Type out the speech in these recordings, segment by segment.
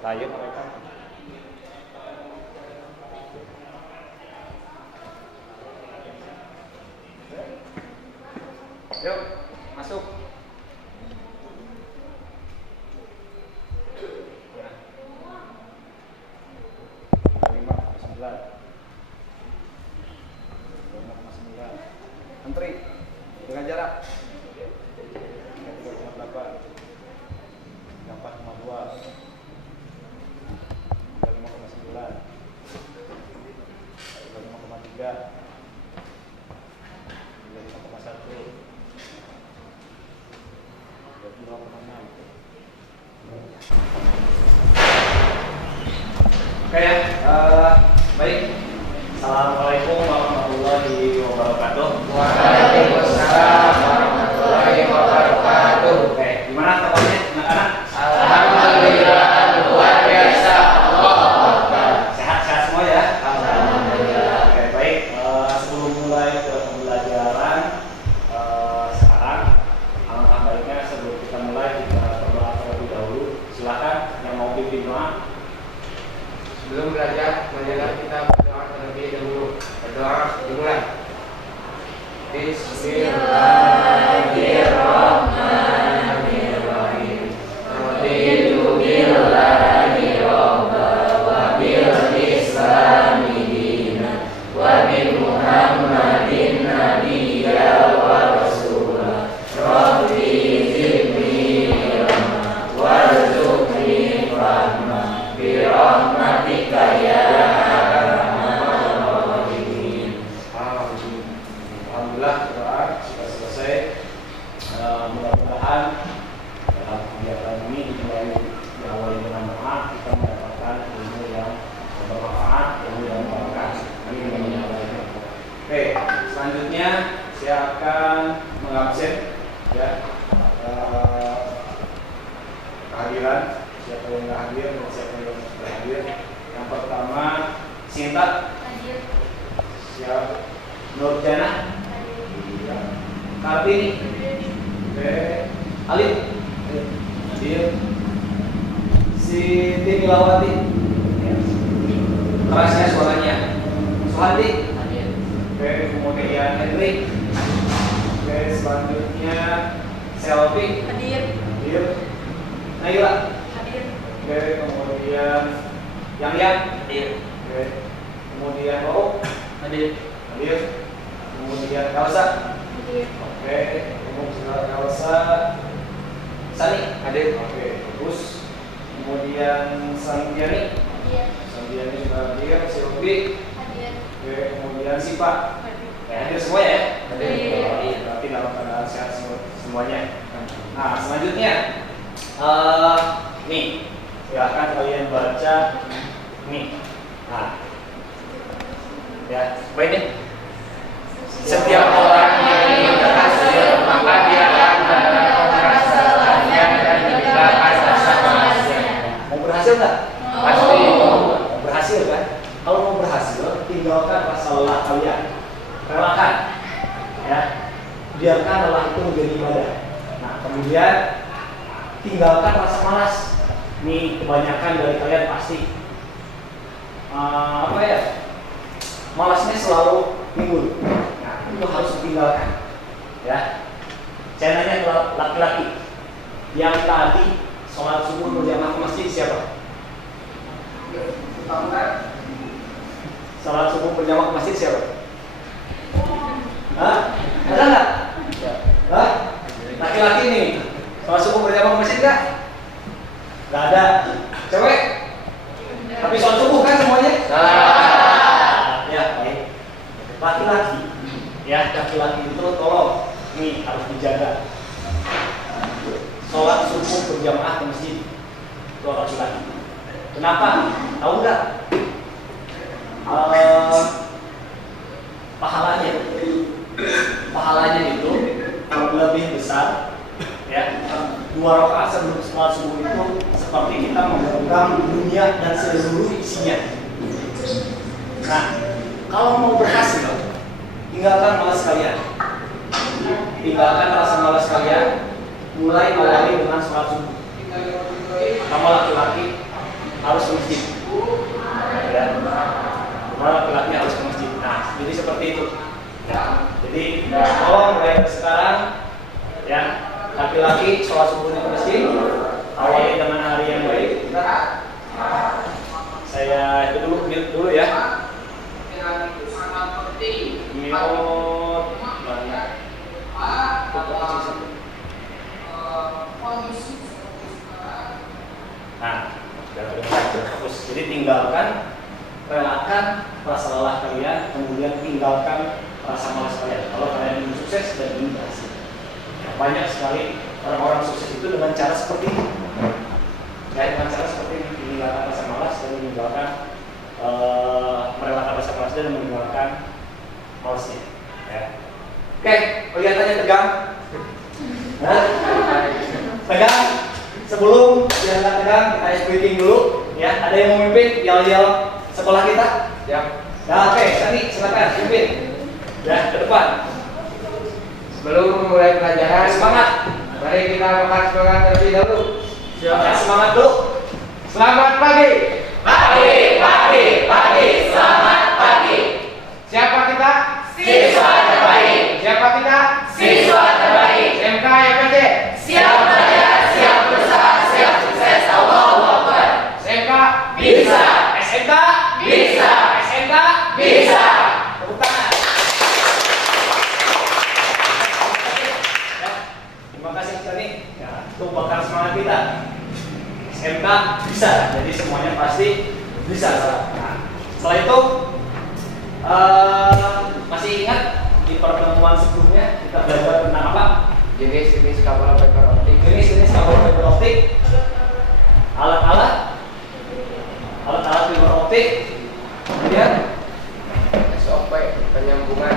Lain mereka. Yuk, masuk. Menteri dengan jarak 3,8, 4,2, 5,9, 5,3, 5,1, 22,6. Oke ya, baik. Assalamualaikum warahmatullahi wabarakatuh. Waalaikumsalam warahmatullahi wabarakatuh. Oke, gimana kabarnya anak-anak? Alhamdulillah luar biasa. Allahu Akbar. Sehat-sehat semua ya? Alhamdulillah. Oke, baik. Sebelum mulai ke pembelajaran sekarang, alangkah baiknya sebelum kita mulai kita berdoa terlebih dahulu. Silakan yang mau pimpin doa. Sebelum belajar, marilah kita berdoa terlebih dahulu. Berdoa dimulai. Bismillahirrahmanirrahim. Raditu billahi robba wa bil islami dina wa bi Muhammadin nabiyya wa rasulah. Rabbi zidni ilma warzuqni fahma bi rahmatika ya arhamar rahimin. Alhamdulillah doa sudah selesai. Mudah-mudahan dalam kegiatan ini diawali dengan doa kita mendapatkan ilmu yang bermanfaat, ilmu yang berkah. Amin. Oke, selanjutnya saya akan mengabsen ya kehadiran siapa yang nggak hadir dan siapa yang berhadir. Yang pertama Sinta hadir. Siap. Nurjana Kartini. Oke. Alif hadir. Siti Milawati. Keras ya suaranya. Suhandi hadir. Oke, kemudian Henry. Oke, selanjutnya Selvi hadir. Naila hadir. Oke, kemudian Yang hadir. Oke, kemudian Bauk hadir. Kemudian Elsa hadir. Oke, kemudian Elsa. Sani hadir. Oke, bagus. Kemudian Sandiani hadir. Sandiani juga hadir. Silvi hadir. Oke, kemudian Sipa hadir semua ya? Hadir. Berarti dalam keadaan sehat semuanya. Nah, selanjutnya nih, silakan kalian baca nih. Nah, ya, baik nih. Setiap orang yang ingin berhasil, maka dia akan melakukan kesalahannya dan diberikan hasilnya. Mau berhasil nggak? Pasti. Mau berhasil kan? Kalau mau berhasil, tinggalkan rasa lelah kalian. Relakan, ya. Biarkan lelah itu menjadi ibadah. Nah, kemudian tinggalkan rasa malas. Nih, kebanyakan dari kalian pasti malasnya selalu timbul. Nah, itu harus ditinggalkan, ya. Saya nanya ke laki-laki yang tadi sholat subuh berjamaah ke masjid siapa? Sholat subuh berjamaah ke masjid siapa? Hah? Ada nggak? Hah? Laki-laki nih sholat subuh berjamaah ke masjid nggak? Nggak ada. Cewek? Tapi sholat subuh kan semuanya? Ya, baik. Laki-laki, ya, laki-laki itu tolong nih harus dijaga. Sholat subuh berjamaah ke masjid itu laki-laki. Kenapa? Tahu nggak? Pahalanya itu lebih besar, ya. 2 rakaat sebelum sholat subuh itu seperti kita memegang dunia dan seluruh isinya. Nah, kalau mau berhasil, tinggalkan malas kalian. Tinggalkan rasa malas kalian. Mulai awali dengan sholat subuh. Kamu laki-laki, harus ke masjid. Ya. Semua laki-laki harus ke masjid. Nah, jadi seperti itu. Ya. Jadi tolong mulai sekarang ya, laki-laki sholat subuhnya ke masjid. Awali dengan hari yang baik. Saya itu dulu ya. Mute banyak. Nah, terus jadi tinggalkan, relakan rasa lelah kalian, kemudian tinggalkan rasa malas kalian. Kalau kalian ingin sukses dan ingin berhasil, banyak sekali orang-orang sukses itu dengan cara seperti ini. Ya, dengan cara seperti ini, meninggalkan rasa malas dan meninggalkan merelakan rasa malas dan meninggalkan malasnya. Ya. Oke, kelihatannya tegang. Nah, tegang. Sebelum jalan tegang, kita briefing dulu. Ya, ada yang mau memimpin yel-yel sekolah kita? Ya. Nah, oke, Sani, silakan pimpin. Ya, ke depan. Sebelum memulai pelajaran, Semangat. mari kita makan semangat terlebih dahulu. Ya, semangat dulu. Selamat pagi. Pagi, pagi, pagi, selamat pagi. Siapa kita? Siswa terbaik. Siapa kita? Siswa terbaik. SMK YPC. Siap belajar, siap berusaha, siap sukses. Allahu Akbar. SMK Bisa. SMK Bisa. SMK Bisa. Tepuk tangan. Ya, terima kasih Sani. Ya, itu bakal semangat kita. SMK bisa, jadi semuanya pasti bisa. Nah, setelah itu masih ingat di pertemuan sebelumnya kita belajar tentang apa? Jenis-jenis kabel fiber optik. Jenis-jenis kabel fiber optik, alat-alat fiber optik, kemudian SOP penyambungan.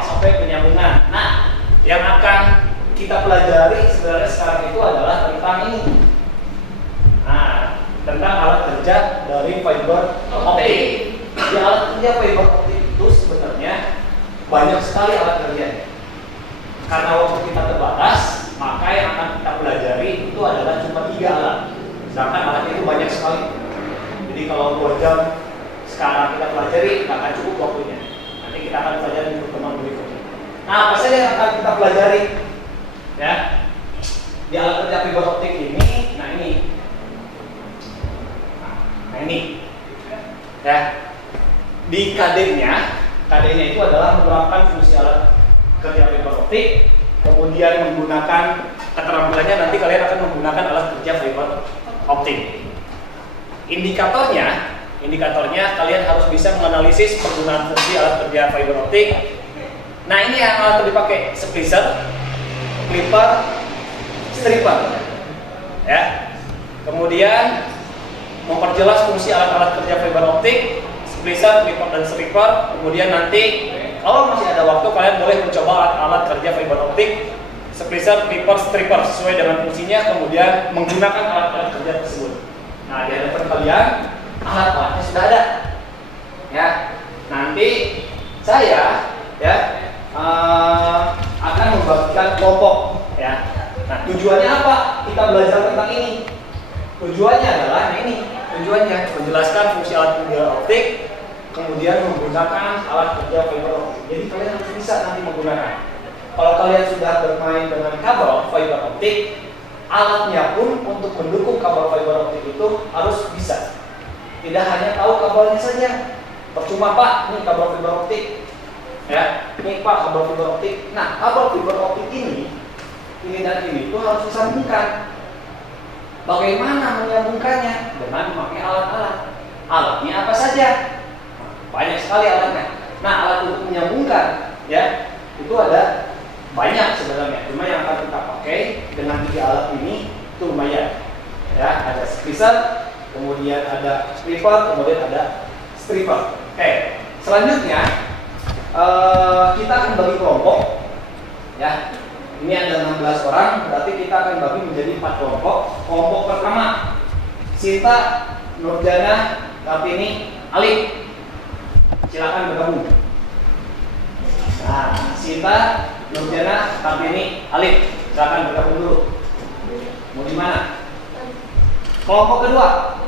SOP penyambungan. Nah, yang akan kita pelajari sebenarnya sekarang itu adalah tentang ini. Nah, tentang alat kerja dari fiber optik. Di alat kerja fiber optik itu sebenarnya banyak sekali alat kerjanya. Karena waktu kita terbatas, maka yang akan kita pelajari itu adalah cuma 3 alat. Sedangkan alatnya itu banyak sekali. Jadi kalau 2 jam sekarang kita pelajari, nggak akan cukup waktunya. Nanti kita akan pelajari di pertemuan berikutnya. Nah, apa saja yang akan kita pelajari? Ya, di alat kerja fiber optik ini, nah ini. Nah ini, ya. Di KD-nya itu adalah menerapkan fungsi alat kerja fiber optik, kemudian menggunakan keterampilannya nanti kalian akan menggunakan alat kerja fiber optik. Indikatornya kalian harus bisa menganalisis penggunaan fungsi alat kerja fiber optik. Nah ini yang alat dipakai splicer, clipper, stripper, ya. Kemudian memperjelas fungsi alat-alat kerja fiber optik, splicer, clipper, dan stripper. Kemudian nanti kalau masih ada waktu kalian boleh mencoba alat-alat kerja fiber optik, splicer, clipper, stripper sesuai dengan fungsinya, kemudian menggunakan alat-alat kerja tersebut. Nah, di hadapan kalian alat-alatnya sudah ada. Ya, nanti saya akan membagikan kelompok. Ya. Nah, tujuannya apa? Kita belajar tentang ini. Tujuannya adalah ini. Tujuannya menjelaskan fungsi alat kerja optik, kemudian menggunakan alat kerja fiber optik. Jadi kalian harus bisa nanti menggunakan. Kalau kalian sudah bermain dengan kabel fiber optik, alatnya pun untuk mendukung kabel fiber optik itu harus bisa. Tidak hanya tahu kabelnya saja. Percuma Pak, ini kabel fiber optik. Ya, ini Pak kabel fiber optik. Nah, kabel fiber optik ini dan ini itu harus disambungkan. Bagaimana menyambungkannya? Dengan memakai alat-alat. Alatnya apa saja? Banyak sekali alatnya. Nah, alat untuk menyambungkan, ya, itu ada banyak sebenarnya. Cuma yang akan kita pakai dengan 3 alat ini itu lumayan. Ya, ada splicer, kemudian ada clipper, kemudian ada stripper. Oke, selanjutnya kita akan bagi kelompok. Ya, ini ada 16 orang, berarti kita akan bagi menjadi 4 kelompok. Kelompok pertama, Sinta, Nurjana, Kartini, Ali. Silakan bergabung. Nah, Sinta, Nurjana, Kartini, Ali. Silakan bergabung dulu. Mau di mana? Kelompok kedua,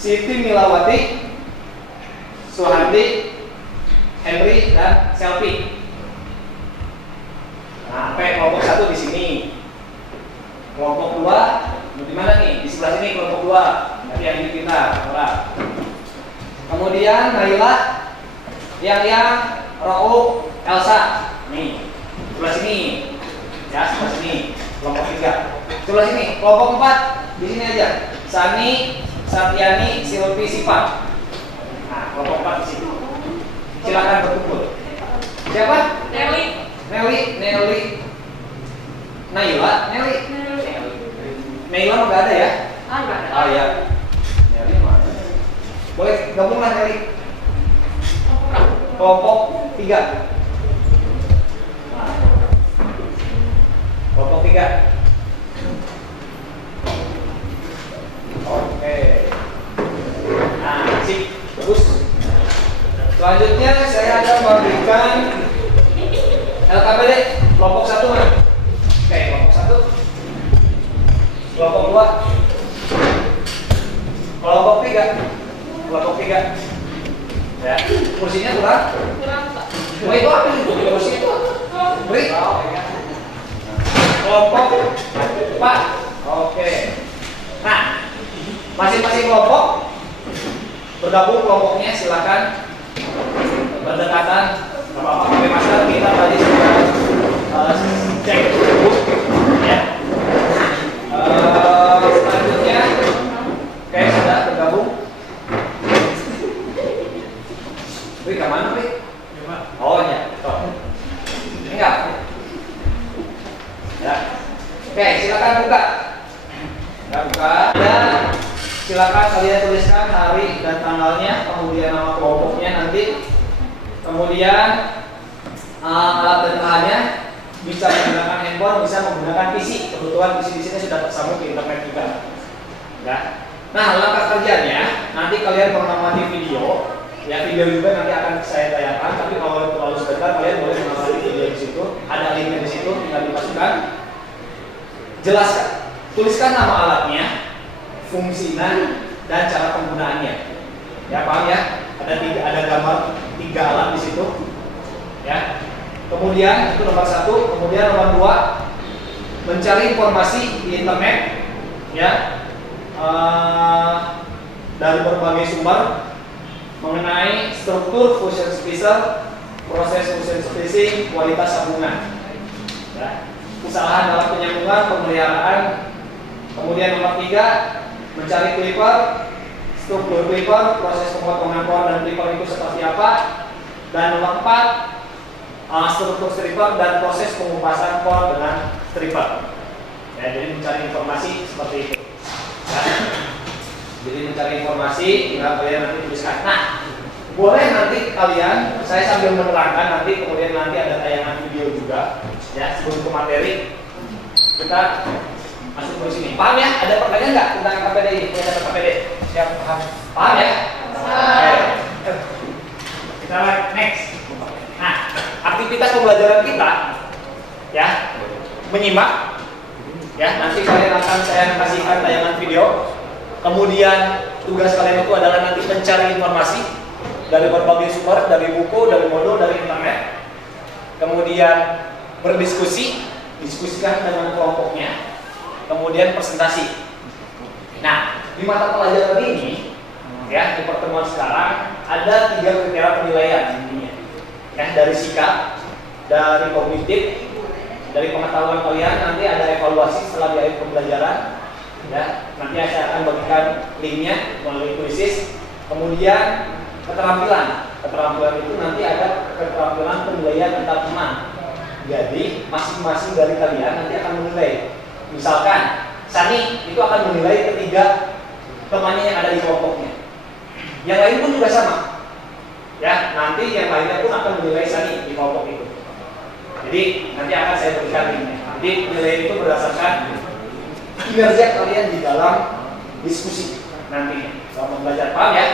Siti Milawati, Suhardi, Henry, dan Selfie. Nah, kelompok 1 di sini. Kelompok 2 di mana nih? Di sebelah sini kelompok 2. Tadi yang di kita, orang. Kemudian Naila, yang Rauf, Elsa. Nih, sebelah sini. Ya, sebelah sini. Kelompok 3. Sebelah sini, kelompok 4 di sini aja. Sani, Satyani, Silvi, Sipa. Nah, kelompok 4 di sini. Silakan berkumpul. Siapa? Nelly. Naila, Nelly. Naila mah nggak ada ya? Nggak ada. Oh ya. Nelly mana? Boleh gabunglah Nelly. Kelompok 3. Nah. Kelompok 3. Oke. Nah, sip. Bagus. Selanjutnya saya akan memberikan LKPD kelompok 1 mana? Oke, kelompok 1. Kelompok 2. Kelompok 3. Kelompok 3. Ya, kursinya kurang? Kurang, Pak. Oh, itu apa itu? Kursi itu? Beri. Kelompok 4. Oke. Nah, masing-masing kelompok bergabung kelompoknya, silakan berdekatan. Bapak pakai masker, kita tadi sudah cek buku ya. Selanjutnya oke, sudah bergabung. Wih, ke mana, Wih? Oh ya, enggak. Ya. Oke, silakan buka. Ya, buka. Dan silakan kalian tuliskan hari dan tanggalnya, kemudian nama kelompoknya nanti. Kemudian alat dan bahannya bisa menggunakan handphone, bisa menggunakan PC. Kebetulan PC di sini sudah tersambung ke internet juga. Ya. Nah, langkah kerjanya nanti kalian mengamati video. Ya, video juga nanti akan saya tayangkan. Tapi kalau terlalu sebentar, kalian boleh mengamati video di situ. Ada linknya di situ, tinggal dimasukkan. Jelaskan, tuliskan nama alatnya, fungsinya, dan cara penggunaannya. Ya, paham ya? Ada gambar 3 alat di situ. Ya. Kemudian itu nomor 1, kemudian nomor 2 mencari informasi di internet ya dari berbagai sumber mengenai struktur fusion splicer, proses fusion splicing, kualitas sambungan. Ya. Kesalahan dalam penyambungan, pemeliharaan. Kemudian nomor 3 mencari clipper, struktur clipper, proses pemotongan core dan clipper itu seperti apa. Dan nomor 4 struktur stripper dan proses pengupasan core dengan stripper. Ya, jadi mencari informasi seperti itu. Ya. Jadi mencari informasi, tinggal kalian nanti tuliskan. Nah, boleh nanti kalian, saya sambil menerangkan nanti, kemudian nanti ada tayangan video juga. Ya, sebelum ke materi, kita masuk ke sini. Paham ya? Ada pertanyaan nggak tentang KPD ini? Punya KPD? Siap paham? Paham ya? Oke. Kita next. Nah, aktivitas pembelajaran kita ya menyimak ya, nanti kalian akan saya kasihkan tayangan video. Kemudian tugas kalian itu adalah nanti mencari informasi dari berbagai sumber, dari buku, dari modul, dari internet. Kemudian berdiskusi, diskusikan dengan kelompoknya. Kemudian presentasi. Nah, di mata pelajaran ini ya, di pertemuan sekarang ada 3 kriteria penilaian intinya. Ya, dari sikap, dari kognitif, dari pengetahuan kalian, nanti ada evaluasi setelah di akhir pembelajaran. Ya, nanti saya akan bagikan linknya melalui kuisis. Kemudian keterampilan itu nanti ada keterampilan penilaian antar teman. Jadi masing-masing dari kalian nanti akan menilai. Misalkan Sani itu akan menilai ketiga temannya yang ada di kelompoknya. Yang lain pun juga sama. Ya, nanti yang lainnya pun akan menilai Sani di kelompok itu. Jadi nanti akan saya berikan linknya. Jadi penilaian itu berdasarkan kinerja kalian di dalam diskusi nanti selama belajar, paham ya?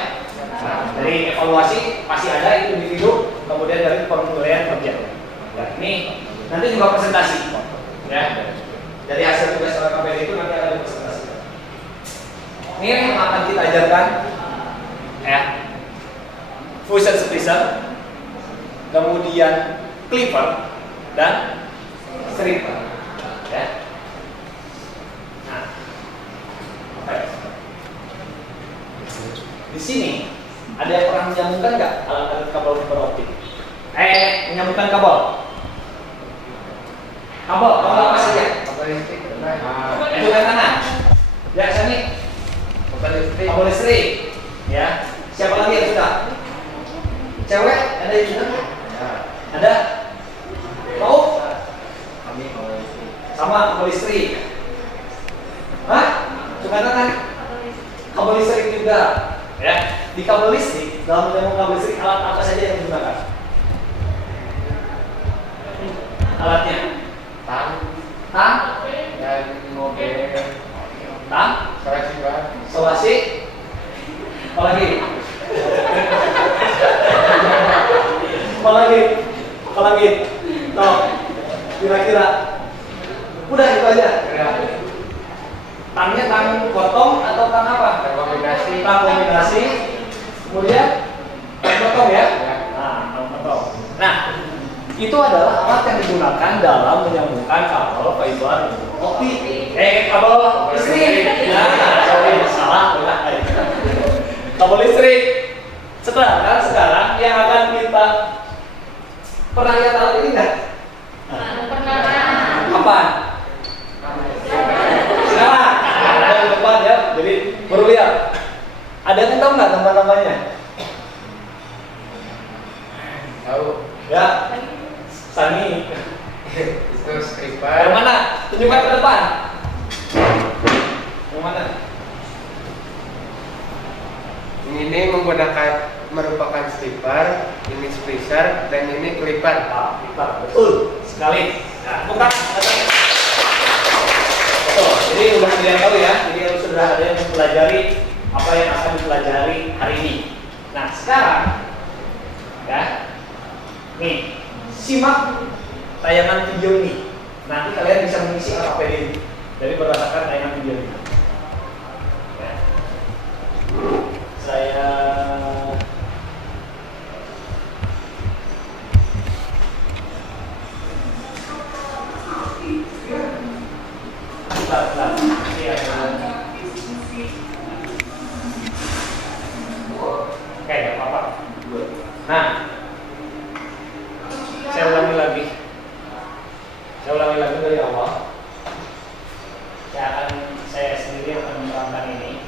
Nah, dari evaluasi pasti ada itu individu, kemudian dari penilaian kerja. Ya, ini nanti juga presentasi. Ya, dari hasil tugas KPD itu nanti akan dipresentasikan. Ini yang akan kita ajarkan ya, fusion splicer, kemudian clipper dan stripper, ya. Nah, oke. Di sini ada yang pernah menyambungkan nggak alat-alat kabel fiber optik? Menyambungkan kabel. Kabel apa saja? Kabel listrik. Itu kan tanah. Ya, sini. Kabel listrik. Kabel listrik. Ya. Siapa lagi yang sudah? Cewek? Ada yang sudah? Ya. Ada? Mau? Kami kabel listrik. Sama kabel listrik. Hah? Suka tanah? Kabel listrik juga. Ya. Di kabel listrik, dalam menyambung kabel listrik, alat apa saja yang digunakan? Alatnya? Tang dan mobil. Tang? Solasi ban. Solasi? Apa lagi? Apa lagi? Apa lagi? Tuh, kira-kira. Udah itu aja. Ya. Tangnya tang potong atau tang apa? Kombinasi. Tang kombinasi. Kemudian tang potong ya. Ya. Nah, tang potong. Nah, itu adalah alat yang digunakan dalam menyambungkan kabel fiber optik. Kabel listrik. Nah, sorry, salah. Kabel listrik. Sekarang yang akan kita pernah lihat alat ini nggak? Pernah. Kapan? Sekarang. Ada di depan ya. Jadi baru lihat. Ada yang tahu nggak nama-namanya? Tahu. Ya. Sani. Itu Yang stripper. mana? Tunjukkan ke depan. Yang mana? Ini merupakan stripper, ini splicer, dan ini clipper. Ah, betul sekali. Nah, bukan. Betul. Jadi udah kalian tahu ya. Jadi sudah ada yang mempelajari apa yang akan dipelajari hari ini. Nah, sekarang ya. Nih, simak tayangan video ini. Nanti kalian bisa mengisi LKPD ini dari berdasarkan tayangan video ini. Ya. Saya Bentar. Iya, oke, nggak apa-apa. Nah, saya ulangi lagi dari awal. Saya sendiri yang akan menerangkan ini.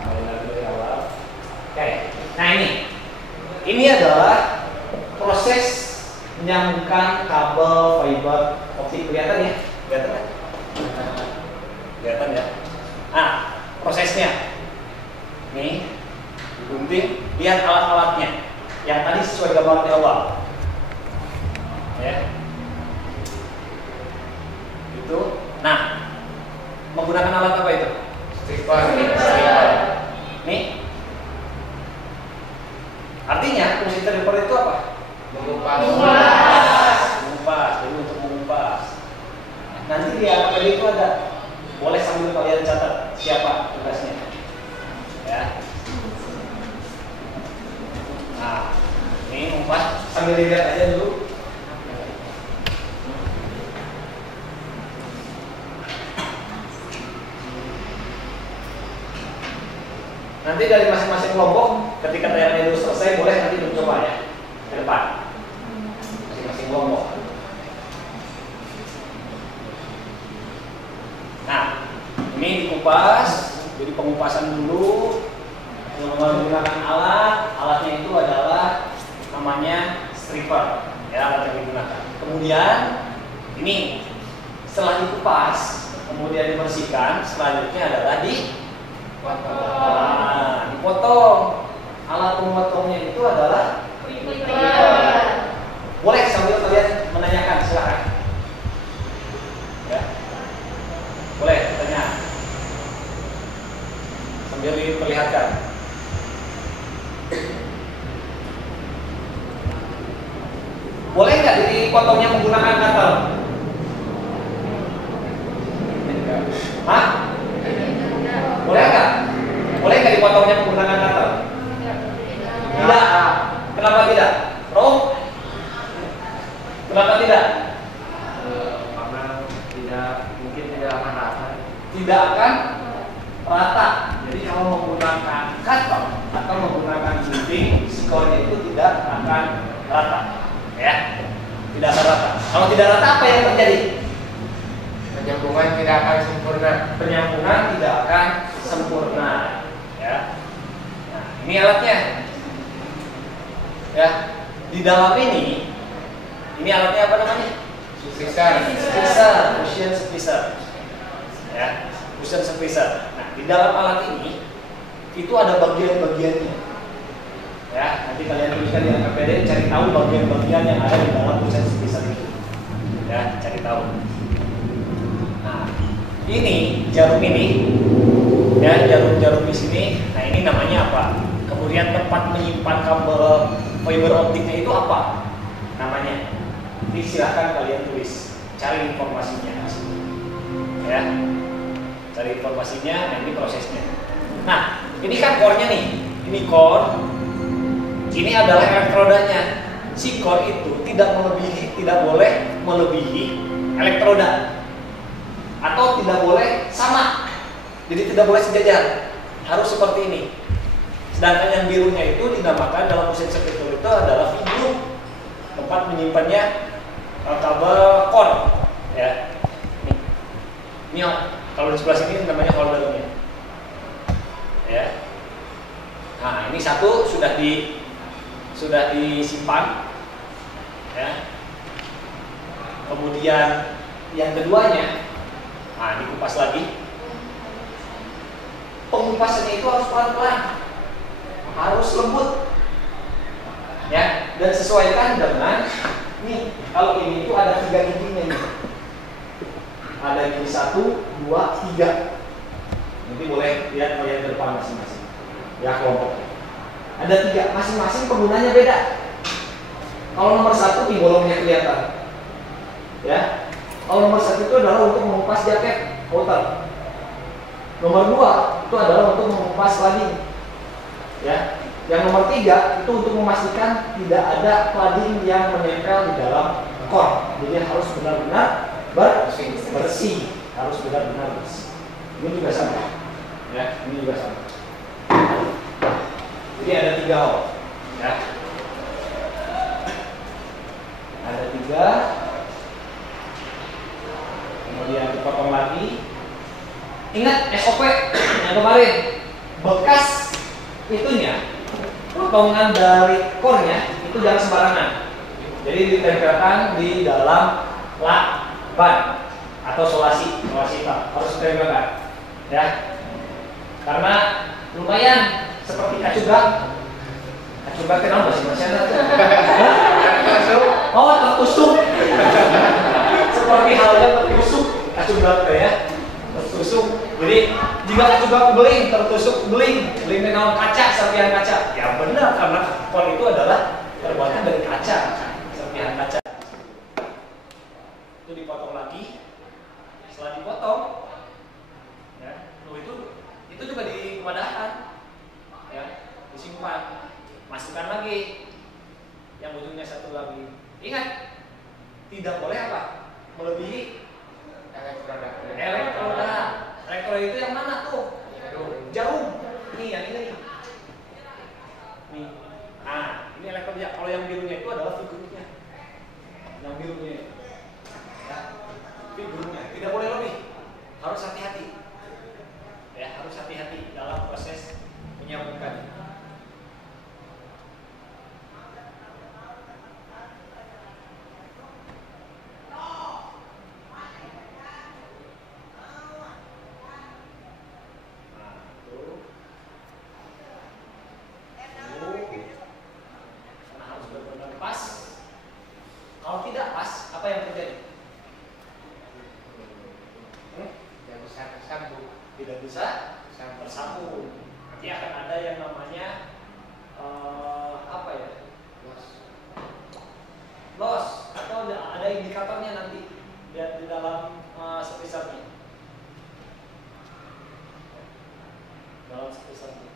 Kembali lagi dari awal. Oke, nah ini adalah proses menyambungkan kabel fiber optik. Kelihatan ya? Kelihatan ya? Nah, prosesnya nih digunting, lihat alat-alatnya yang tadi sesuai gambar di awal ya itu. Nah, menggunakan alat apa itu? Stripper. Nih artinya fungsi stripper itu apa? Mengupas. Jadi untuk mengupas. Nanti di LKPD itu ada, boleh sambil kalian catat siapa tugasnya ya. Nah, ini mengupas sambil dilihat aja dulu. Nanti dari masing-masing kelompok ketika tayangan itu selesai boleh nanti mencoba ya ke depan masing-masing kelompok. Nah, ini dikupas, jadi pengupasan dulu menggunakan alatnya itu adalah namanya stripper ya, alat yang digunakan. Kemudian ini setelah dikupas kemudian dibersihkan, selanjutnya adalah dipotong. Alat pemotongnya itu adalah boleh sambil kalian menanyakan, silakan ya, boleh tanya sambil diperlihatkan. Boleh nggak dipotongnya menggunakan cutter? Hah? Boleh nggak? Boleh nggak dipotongnya menggunakan cutter? Tidak. Kenapa tidak? Rom? Kenapa tidak? Karena mungkin tidak akan rata. Tidak akan rata. Jadi kalau menggunakan cutter atau menggunakan gunting, skornya itu tidak akan rata, ya, tidak akan rata. Kalau tidak rata, apa yang terjadi? Penyambungan tidak akan sempurna. Penyambungan tidak akan sempurna, ya. Nah, ini alatnya, ya. Di dalam ini alatnya apa namanya? Spacer. Cushion spacer, ya, cushion spacer. Nah, di dalam alat ini itu ada bagian-bagiannya, ya. Nanti kalian tuliskan di AKPD, cari tahu bagian-bagian yang ada di dalam cushion spacer itu, ya, cari tahu. Nah, ini jarum ini, ya, jarum di sini. Nah, ini namanya apa? Kemudian tempat menyimpan kabel fiber optiknya itu apa namanya? Jadi silahkan kalian tulis, cari informasinya di sini, ya, cari informasinya. Nah, ini prosesnya. Nah, ini kan core-nya nih, ini core, ini adalah elektrodanya. Si core itu tidak boleh melebihi elektroda, atau tidak boleh sama, jadi tidak boleh sejajar, harus seperti ini. Sedangkan yang birunya itu dinamakan dalam mesin spektrum itu adalah figure, tempat menyimpannya kabel core, ya. Ini kalau di sebelah sini namanya holdernya, ya. Nah, ini satu sudah disimpan, ya. Kemudian yang keduanya, nah, dikupas lagi. Pengupasannya itu harus pelan-pelan, harus lembut, ya, dan sesuaikan dengan nih. Kalau ini itu ada 3 giginya nih, ada gigi 1, 2, 3. Nanti boleh lihat kalian ke depan masing-masing, ya, kelompok. Ada 3, masing-masing penggunanya beda. Kalau nomor 1 nih bolongnya kelihatan, ya. Kalau nomor 1 itu adalah untuk mengupas jaket outer. Nomor 2 itu adalah untuk mengupas cladding, ya. Yang nomor 3 itu untuk memastikan tidak ada cladding yang menempel di dalam core. Jadi harus benar-benar bersih, harus benar-benar bersih. Ini juga sama, ya. Ini juga sama. Jadi ada 3 hole, ya. Ada 3. Kemudian dipotong lagi. Ingat SOP yang kemarin, bekas itunya, potongan dari core-nya itu jangan sembarangan. Jadi ditempelkan di dalam lakban atau solasi hitam, harus ditempelkan, ya. Karena lumayan seperti kacubrak. Kacubrak kenapa sih Mas Yana? Oh, tertusuk. Seperti halnya tertusuk kacubrak, ya. Tertusuk. Jadi jika kacubrak beling, tertusuk beling dengan kaca, serpihan kaca. Ya benar, karena core itu adalah terbuatnya dari kaca, serpihan kaca. Itu dipotong lagi. Setelah dipotong, ya, itu juga diwadahan, ya, disimpan, masukkan lagi yang ujungnya 1 lagi. Ingat, tidak boleh apa? Melebihi elektroda. Elektroda itu yang mana tuh? Jarum. Ini yang ini. Nih. Nah, ini elektroda. Kalau yang birunya itu adalah figurnya. Yang birunya, ya, figurnya tidak boleh lebih. Harus hati-hati. Ya, harus hati-hati dalam proses menyambungkannya. Kalau tidak pas, apa indikatornya nanti di dalam spesialnya. Dalam spesialnya.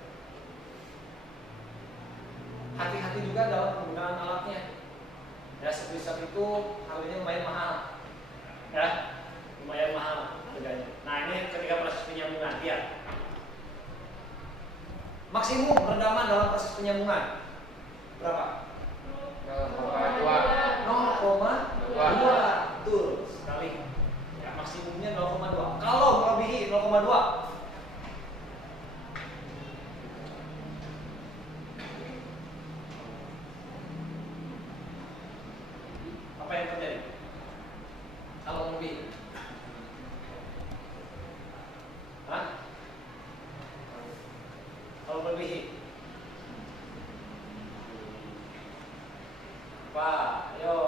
Hati-hati juga dalam penggunaan alatnya. Ya, spesial itu harganya lumayan mahal. Ya, lumayan mahal harganya. Nah, ini ketika proses penyambungan, lihat. Maksimum redaman dalam proses penyambungan berapa? 0,2. 0,2. Betul sekali. Ya, maksimumnya 0,2. Kalau melebihi 0,2, apa yang terjadi? Kalau melebihi? Hah? Kalau melebihi? Pak, ayo.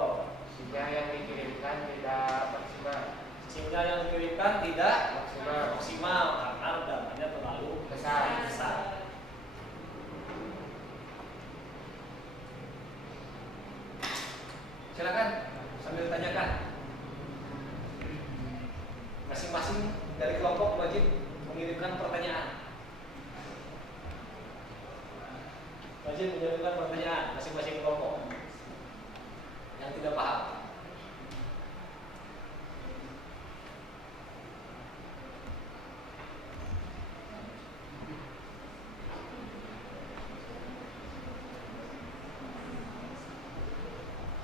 Sinyal yang dikirimkan tidak maksimal. Sinyal yang dikirimkan tidak Maksimal. maksimal karena redamannya terlalu Besar. Silakan sambil tanyakan. Masing-masing dari kelompok wajib mengirimkan pertanyaan. Wajib mengirimkan pertanyaan masing-masing kelompok yang tidak paham.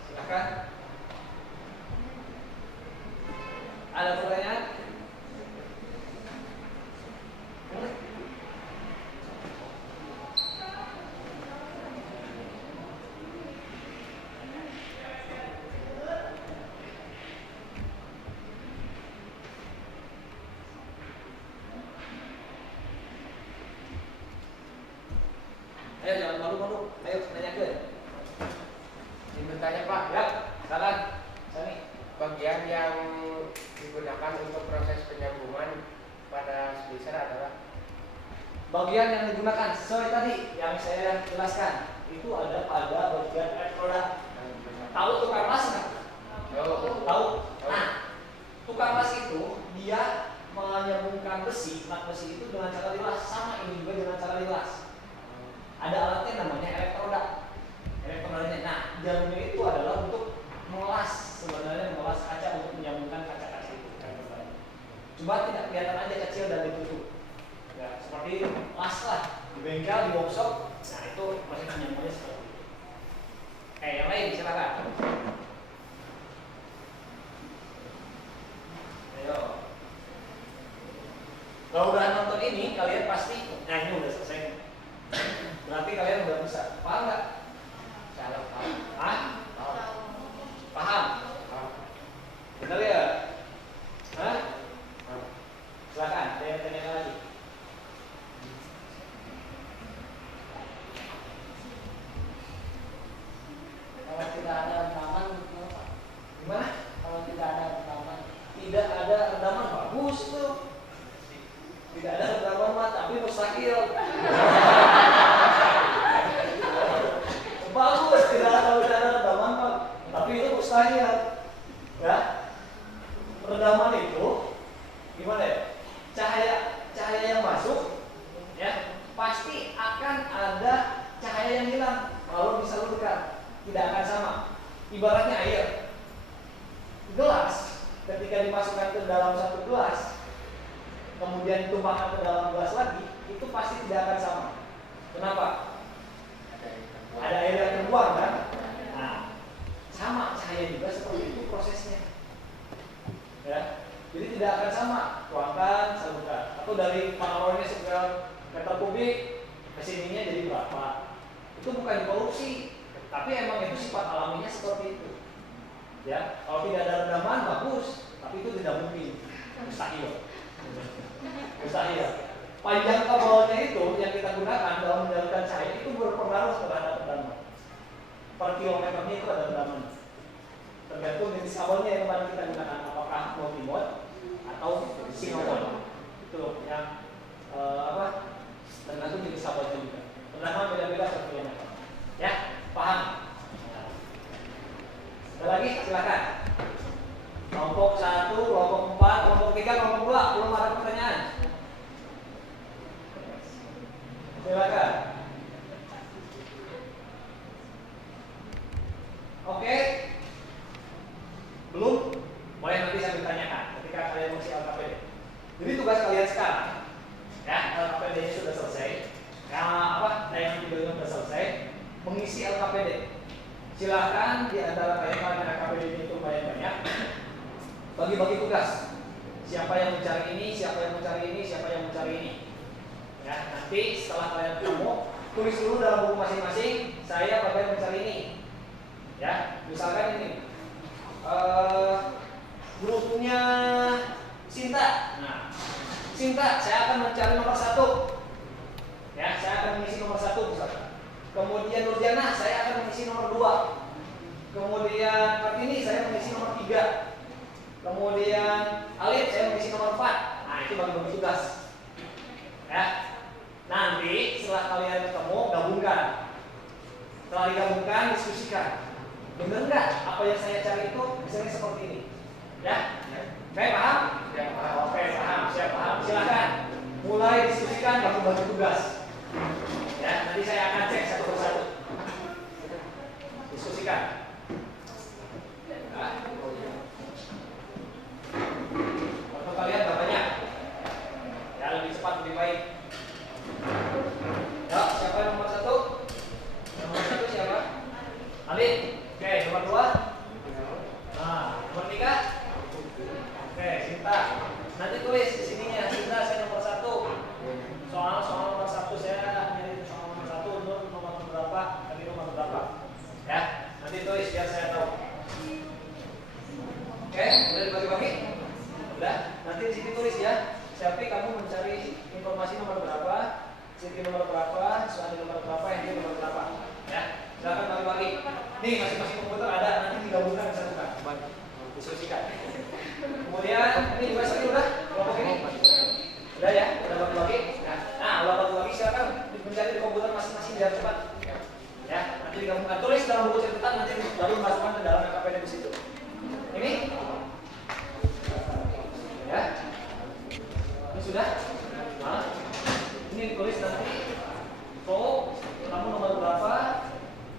Silakan. Ada pertanyaan? Ayo jangan malu-malu. Ayo tanyakan. Ini bertanya Pak, Ya, silakan. Sani. bagian yang digunakan untuk proses penyambungan pada splicer adalah Bagian yang digunakan sesuai tadi yang saya jelaskan itu ada pada bagian elektroda. Tahu tukang las nggak? Tahu? Nah, tukang las itu dia menyambungkan besi, plat besi itu dengan cara lilas, sama ini juga dengan cara lilas. Ada alatnya namanya elektroda. Elektrodanya. Nah, jalannya itu adalah untuk mengelas, sebenarnya mengelas kaca untuk menyambungkan kaca-kaca itu. Cuma tidak kelihatan aja kecil dan ditutup. Ya, seperti las lah di bengkel, di workshop. Nah, itu masih penyambungnya seperti itu. Yang lain silakan. Ayo. Kalau udah nonton ini, kalian pasti, nah ini udah selesai. Berarti kalian udah bisa. Paham nggak? salah paham. Hah? Paham? Benar ya? Hah? Silakan, saya tanyakan lagi. Kalau tidak ada rekaman, gimana? Gimana? Kalau tidak ada rekaman, Tidak ada redaman, bagus tuh. Tidak ada redaman mah, tapi mustahil. Bagus, tidak ada redaman Pak, tapi itu mustahil. Ya, redaman itu gimana ya? Cahaya yang masuk, ya pasti akan ada cahaya yang hilang kalau disalurkan, tidak akan sama. Ibaratnya air, gelas ketika dimasukkan ke dalam satu gelas, kemudian ditumpahkan ke dalam gelas lagi, itu pasti tidak akan sama. Kenapa? Ada air yang terbuang kan? Nah, sama cahaya juga seperti itu prosesnya. Ya, jadi tidak akan sama. Tuangkan, salurkan. Atau dari panelnya sekian meter kubik ke sininya jadi berapa? Itu bukan korupsi, tapi emang itu sifat alaminya seperti itu. Ya, kalau tidak ada redaman bagus, tapi itu tidak mungkin, mustahil. Mustahil. Panjang kabelnya itu yang kita gunakan dalam menjalankan cahaya itu berpengaruh terhadap redaman. Per kilometernya itu ada redaman. Tergantung jenis kabelnya yang paling kita gunakan, apakah multimode atau single mode. Itu yang tergantung jenis kabelnya juga. Redaman beda-beda per kilometer. Ya, paham? Ada lagi? Silakan. Oke? Belum? Boleh nanti saya bertanyakan ketika kalian mengisi LKPD. Jadi tugas kalian sekarang, ya, LKPD-nya sudah selesai. Tayangan videonya sudah selesai. Mengisi LKPD. Silahkan di antara kalian LKPD itu banyak-banyak. Bagi-bagi tugas. Siapa yang mencari ini, siapa yang mencari ini, siapa yang mencari ini. Ya, nanti setelah kalian ketemu, tulis dulu dalam buku masing-masing. Saya bagian mencari ini. Ya, misalkan ini grupnya Sinta. Nah, Sinta, saya akan mencari nomor 1. Ya, saya akan mengisi nomor 1 misalkan. Kemudian Nurjana, saya akan mengisi nomor 2. Kemudian Kartini, saya mengisi nomor 3. Kemudian Alif, saya mengisi nomor 4. Nah, itu bagi-bagi tugas. Ya. Nanti setelah kalian ketemu, gabungkan. Setelah digabungkan, diskusikan. Benar nggak apa yang saya cari itu misalnya seperti ini? Ya? Oke, paham? Ya, paham. Oke, paham. Siap, paham. Silakan. Mulai diskusikan bagi-bagi tugas. Ya, nanti saya akan cek satu persatu. Diskusikan. Nah. Waktu kalian gak banyak. Ya, lebih cepat lebih baik. Ya, siapa yang nomor 1? Nomor 1 siapa? Alif. Oke, nomor 2. Nah, nomor 3. Oke, Sinta. Nanti tulis di sininya, Sinta saya nomor 1. Soal nomor 1 saya nyari soal nomor 1 untuk nomor berapa, tadi nomor berapa. Ya, nanti tulis biar saya tahu. Oke, udah dibagi-bagi? Udah, nanti di sini tulis ya. Siapa kamu mencari informasi nomor berapa, Siti nomor berapa, Suami nomor berapa, Henry nomor berapa. Ya, silakan bagi-bagi. Nih, masing-masing komputer ada, nanti digabungkan disatukan. Diskusikan. Kemudian ini juga sini udah kelompok ini. Udah ya, udah bagi-bagi. Nah, udah bagi-bagi silakan mencari di komputer masing-masing biar cepat. Ya, nanti digabungkan. Tulis dalam buku catatan, nanti baru masukkan ke dalam LKPD di situ. Ini. Ya. Ini sudah. Nah, ini tulis nanti. Kamu nomor berapa?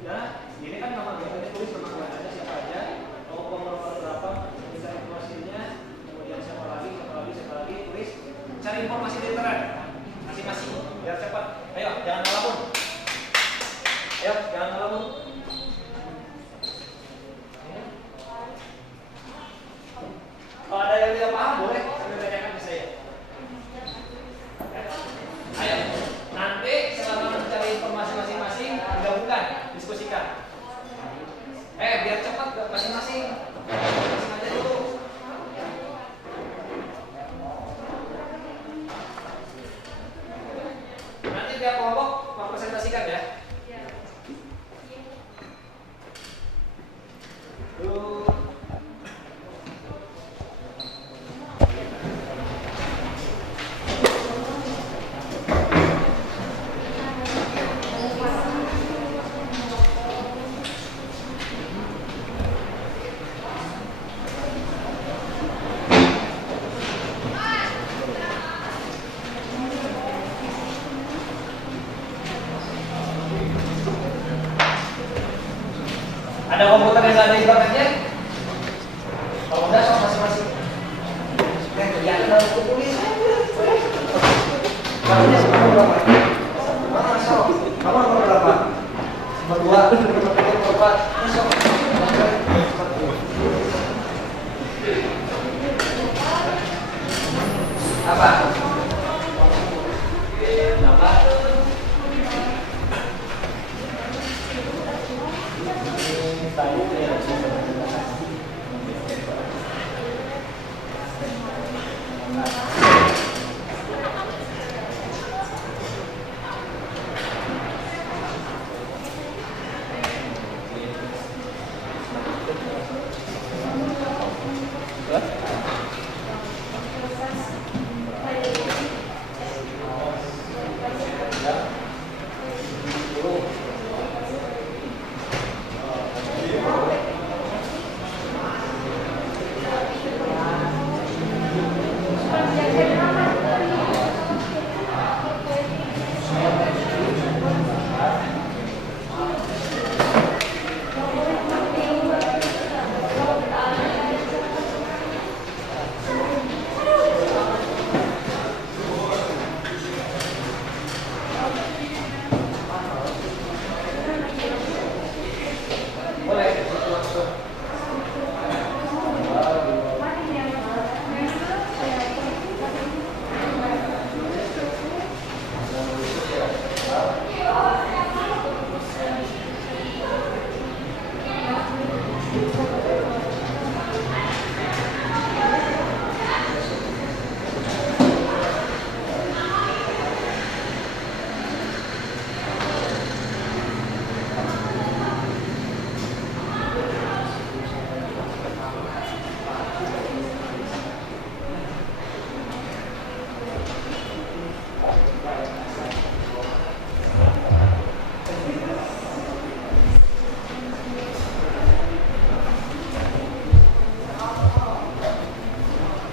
Ya, ini kan nama biasanya tulis nama keluarganya siapa aja. Nomor berapa? Mencari informasinya. Kemudian siapa lagi, tulis. Cari informasi di internet masing-masing biar cepat. Ayo, jangan ngelamun. Ayo, jangan ngelamun. Kalau ada yang tidak paham boleh sambil tanyakan ke saya. Ayo, nanti setelah mencari informasi masing-masing digabungkan, diskusikan. Biar cepat masing-masing. Masing aja dulu. Nanti tiap kelompok mempresentasikan ya. Ada komputer yang ada internetnya? Kalau udah sama masing-masing. Ya, kalau tulis. Kamu nomor berapa? Kamu nomor berapa? Nomor 2, nomor 3, nomor 4. Apa?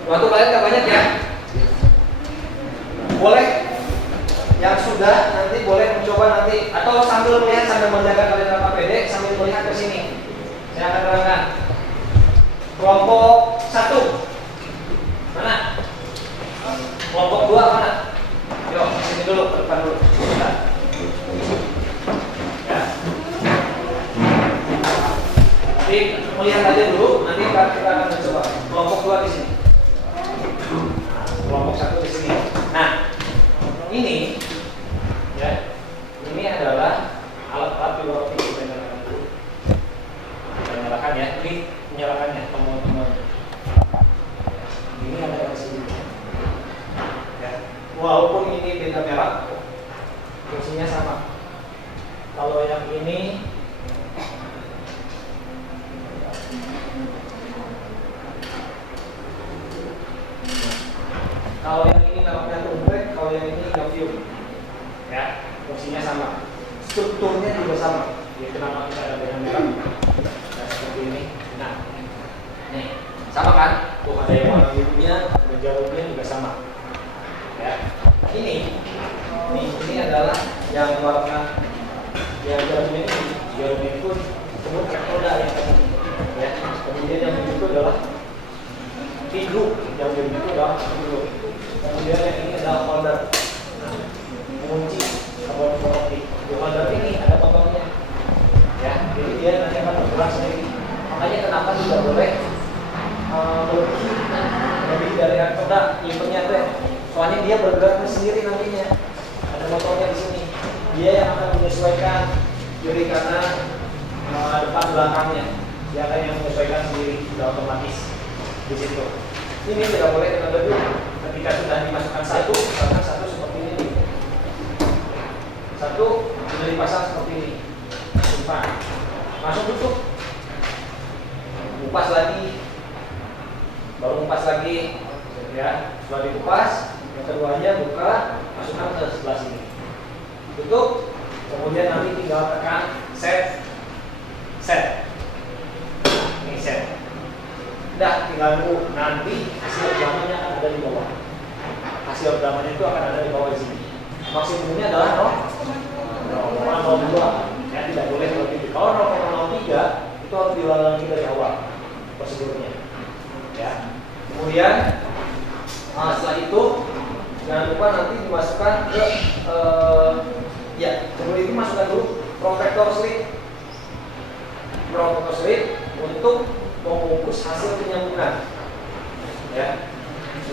Waktu kalian nggak banyak ya. Boleh yang sudah nanti boleh mencoba nanti atau sambil melihat sambil menjaga kalian dalam APD sambil melihat ke sini. Saya akan terangkan. Kelompok 1 mana? Kelompok 2 mana? Yuk, sini dulu, ke depan dulu. Bentar. Ya. Nanti melihat aja dulu, nanti kita akan mencoba. Kelompok 2 di sini. Nah, kelompok 1 di sini. Nah, ini ya, ini adalah alat-alat biologi kita nyalakan dulu. Kita nyalakan ya, ini menyalakannya teman-teman. Ini ada di sini. Ya, walaupun ini beda merah, fungsinya sama. Kalau yang ini mereknya tumbrek, kalau yang ini gavium. Ya, fungsinya sama. Strukturnya juga sama. Ya, kenapa kita ada beda merah? Nah, seperti ini. Nah, nih, sama kan? Tuh ada yang warna birunya, ada jarumnya juga sama. Ya, ini adalah yang warna yang jarumnya itu sebut rektoda yang tadi. Ya, kemudian yang itu adalah tigu, yang biru itu adalah tigu. Kemudian yang ini adalah holder, mengunci kabel optik. Di holder ini ada potongnya. Ya, jadi dia nanti akan bergerak sendiri. Makanya kenapa tidak boleh lebih dari rektoda limpahnya tuh, soalnya dia bergerak sendiri nantinya. Ada motornya di sini. Dia yang akan menyesuaikan kiri kanan, depan belakangnya. Dia akan yang menyesuaikan sendiri, sudah otomatis di situ. Ini tidak boleh kena debu. Ketika sudah dimasukkan satu, misalkan satu seperti ini. Satu sudah dipasang seperti ini. Simpan. Masuk tutup. Kupas lagi. Baru kupas lagi, ya. Setelah dikupas, yang keduanya buka, masukkan ke sebelah sini. Tutup, kemudian nanti tinggal tekan set. Ini set. Udah, tinggal nunggu. Nanti hasil rekamannya akan ada di bawah. Hasil rekamannya itu akan ada di bawah di sini. Maksimumnya adalah 0,02. Ya, tidak boleh lebih. Kalau 0,03 itu harus diulangi dari awal prosedurnya. Ya. Kemudian setelah itu jangan lupa nanti dimasukkan ke kemudian ini masukkan dulu protector slip untuk membungkus hasil penyambungan. Ya,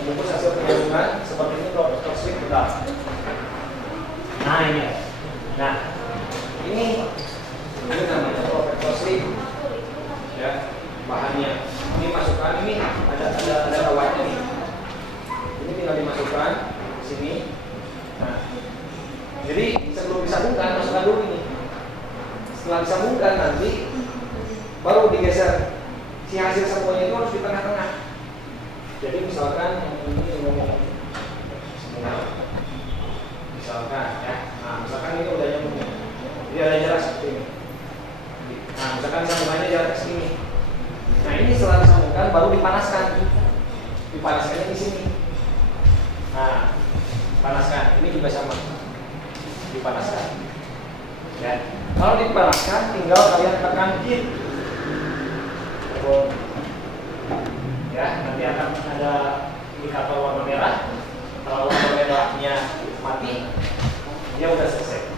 membungkus hasil penyambungan seperti ini protector slip kita. Nah ini, ini namanya protector slip. Ya, bahannya. Ini masukkan, ini ada kawatnya nih. Ini tinggal dimasukkan di sini. Nah, jadi sebelum disambungkan, masukkan dulu ini. Setelah disambungkan nanti baru digeser. Si hasil semuanya itu harus di tengah-tengah. Jadi misalkan yang ini ngomong, misalkan ya, nah misalkan ini udah nyambung, jadi ada jarak seperti ini. Nah misalkan sambungannya jarak segini. Nah ini setelah disambungkan baru dipanaskan. Dipanaskannya di sini. Nah, panaskan. Ini juga sama. Dipanaskan. Ya. Kalau dipanaskan tinggal kalian tekan hit. Ya, nanti akan ada indikator warna merah. Kalau warna merahnya mati, dia udah selesai.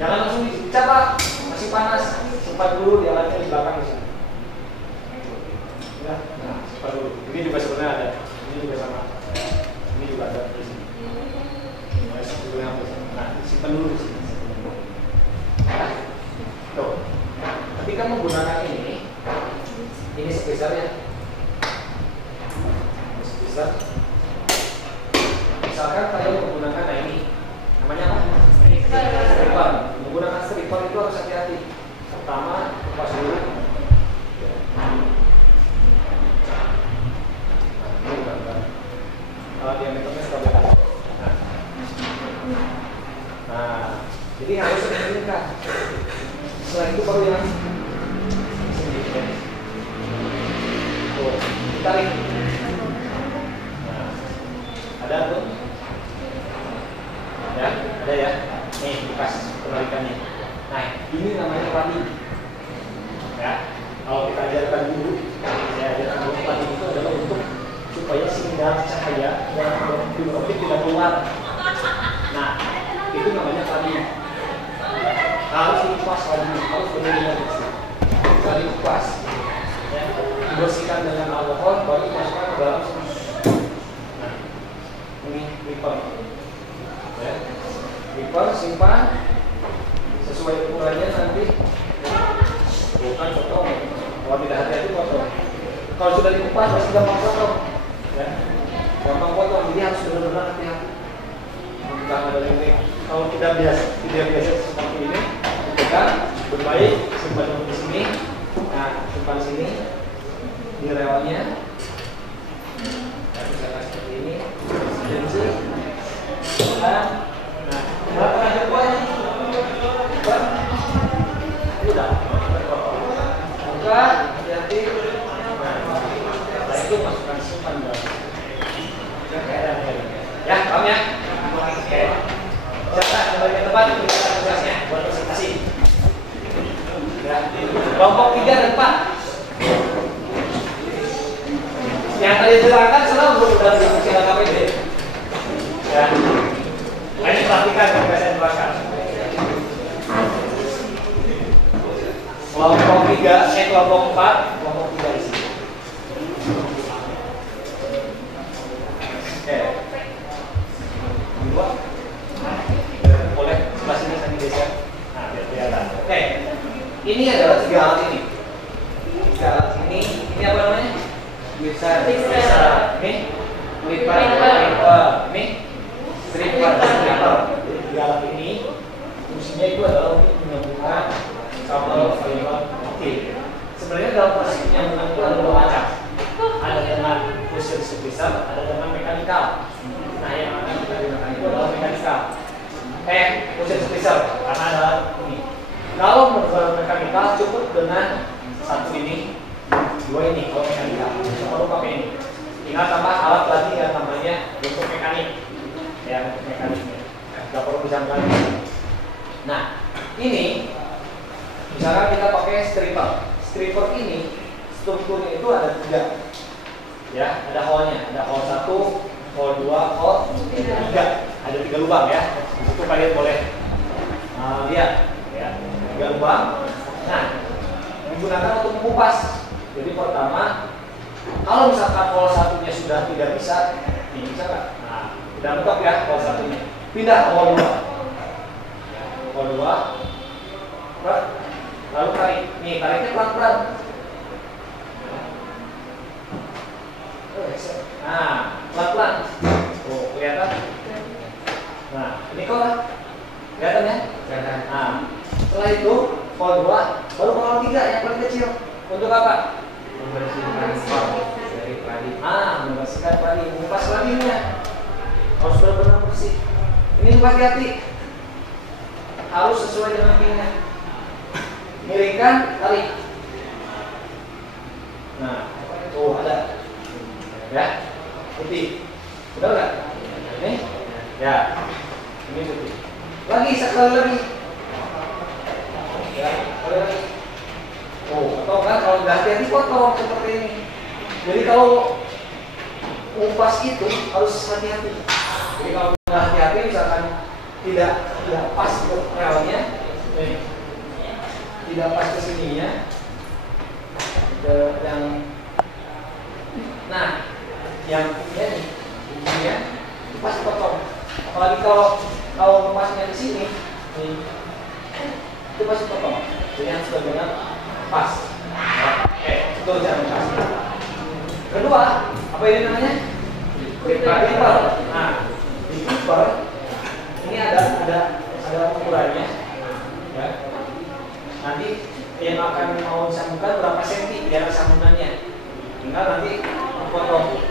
Jangan langsung dicoba, masih panas. Simpan dulu di alatnya di belakang di sini. Ya, nah, simpan dulu. Ini juga sebenarnya ada. Ini juga sama. Ini juga ada di sini. Nah, simpan dulu di sini. Ya. Tuh. Ketika menggunakan ini sebesar ya. Sebesar. Misalkan kalian menggunakan ini, namanya apa? Stripper. Menggunakan stripper itu harus hati-hati. Pertama, kupas dulu. Diameternya sudah beda. Nah, jadi harus diinginkan. Setelah itu baru yang sini. Tuh, ditarik. dikupas, ya, dibersihkan dengan alkohol, baru dimasukkan ke dalam. Nah, ini clipper, ya, clipper simpan sesuai ukurannya nanti. Bukan potong, kalau tidak hati-hati potong. Kalau sudah dikupas pasti gampang potong, ya, gampang potong. Jadi harus benar-benar hati-hati. Jangan ada link. Kalau tidak biasa seperti ini, kita berbaik simpan dulu di sini. Nah, simpan sini di relnya. Misalkan seperti ini, nah, berapa aja buahnya? Udah. Buka, hati-hati. Nah, itu masukkan simpan dalam. Ya, paham ya? Oke. Siapa yang bagian depan kita tugasnya buat presentasi. Ya. Kelompok 3 dan 4. Yang tadi diterangkan selalu sudah diskusi KPD. Ya. Ini perhatikan yang saya jelaskan. Kelompok 3, kelompok 4, kelompok 3 di sini. Oke. Dua. Boleh sebelah sini sambil geser. Nah, biar kelihatan. Oke. Ini adalah 3 alat ini. 3 alat ini apa namanya? Bisa. Ini clipper. Ini stripper. 3 alat ini fungsinya itu adalah untuk menyambungkan kabel fiber optik. Sebenarnya dalam proses penyambungan itu ada 2 macam. Ada dengan fusion sebesar, ada dengan mekanikal. Nah, yang akan kita gunakan itu adalah mekanikal. Fusion sebesar karena ada ini. Kalau menggunakan mekanikal cukup dengan 1 ini, 2 ini. Kalau mekanikal, perlu pakai ini. Tinggal tambah alat lagi yang namanya untuk mekanik, ya, untuk mekaniknya. Tidak perlu disambungkan. Nah, ini misalkan kita pakai stripper. Stripper ini strukturnya itu ada 3. Ya, ada hole-nya. Ada hole 1, hole 2, hole 3. Ada 3 lubang ya. Itu kalian boleh lihat ya. 3 lubang. Nah, digunakan untuk mengupas. Jadi pertama, kalau misalkan hole 1-nya sudah tidak bisa, ini bisa nggak? Nah, kita mentok ya hole 1-nya. Pindah ke hole 2. Hole 2. Lalu tarik. Nih, tariknya pelan-pelan. Nah, pelan-pelan. Oh, kelihatan? Nah, ini kok kelihatan ya? Kelihatan. Nah, setelah itu hole 2, baru hole 3 yang paling kecil. Untuk apa? Membersihkan dari padi. Membersihkan padi. Mengupas padinya. Harus benar-benar bersih. Ini hati-hati. Harus sesuai dengan keinginan. Miringkan, tarik. Nah, tuh ada. Ya, putih. Udah nggak? Ini? Ya, ini putih. Lagi sekali lagi. Ya, sekali lagi. Oh, atau kan kalau nggak hati-hati potong seperti ini. Jadi kalau upas itu harus hati-hati. Jadi kalau nggak hati-hati, misalkan tidak pas ke relnya, tidak pas ke sininya, yang ini ya, itu pasti potong. Apalagi kalau pasnya di sini, itu pasti potong. Jadi yang sebagian pas. Itu jangan pas. Kedua, apa ini namanya? Clipper. Nah, di clipper ini ada ukurannya, ya. Nanti yang akan mau disambungkan berapa senti jarak sambungannya. Tinggal nanti potong.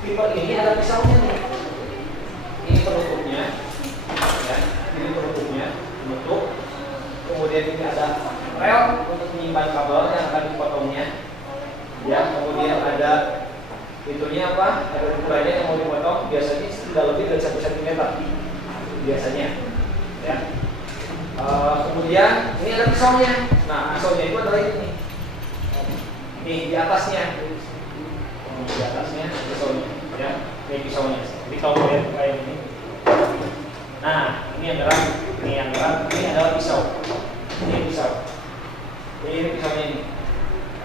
Clipper ini ada pisaunya nih. Ini penutupnya, ya. Ini penutupnya, penutup. Kemudian ini ada rel untuk menyimpan kabel yang akan dipotongnya. Ya, kemudian ada itunya apa? Ada ukurannya yang mau dipotong. Biasanya tidak lebih dari 1 cm. Biasanya, ya. Kemudian ini ada pisaunya. Nah, pisaunya itu adalah ini. Ini di atasnya. Di atasnya pisaunya, ya. Ini pisaunya. Jadi kalau lihat kayak ini. Nah, ini yang terang, ini adalah pisau. Ini pisau. Jadi ini pisaunya ini.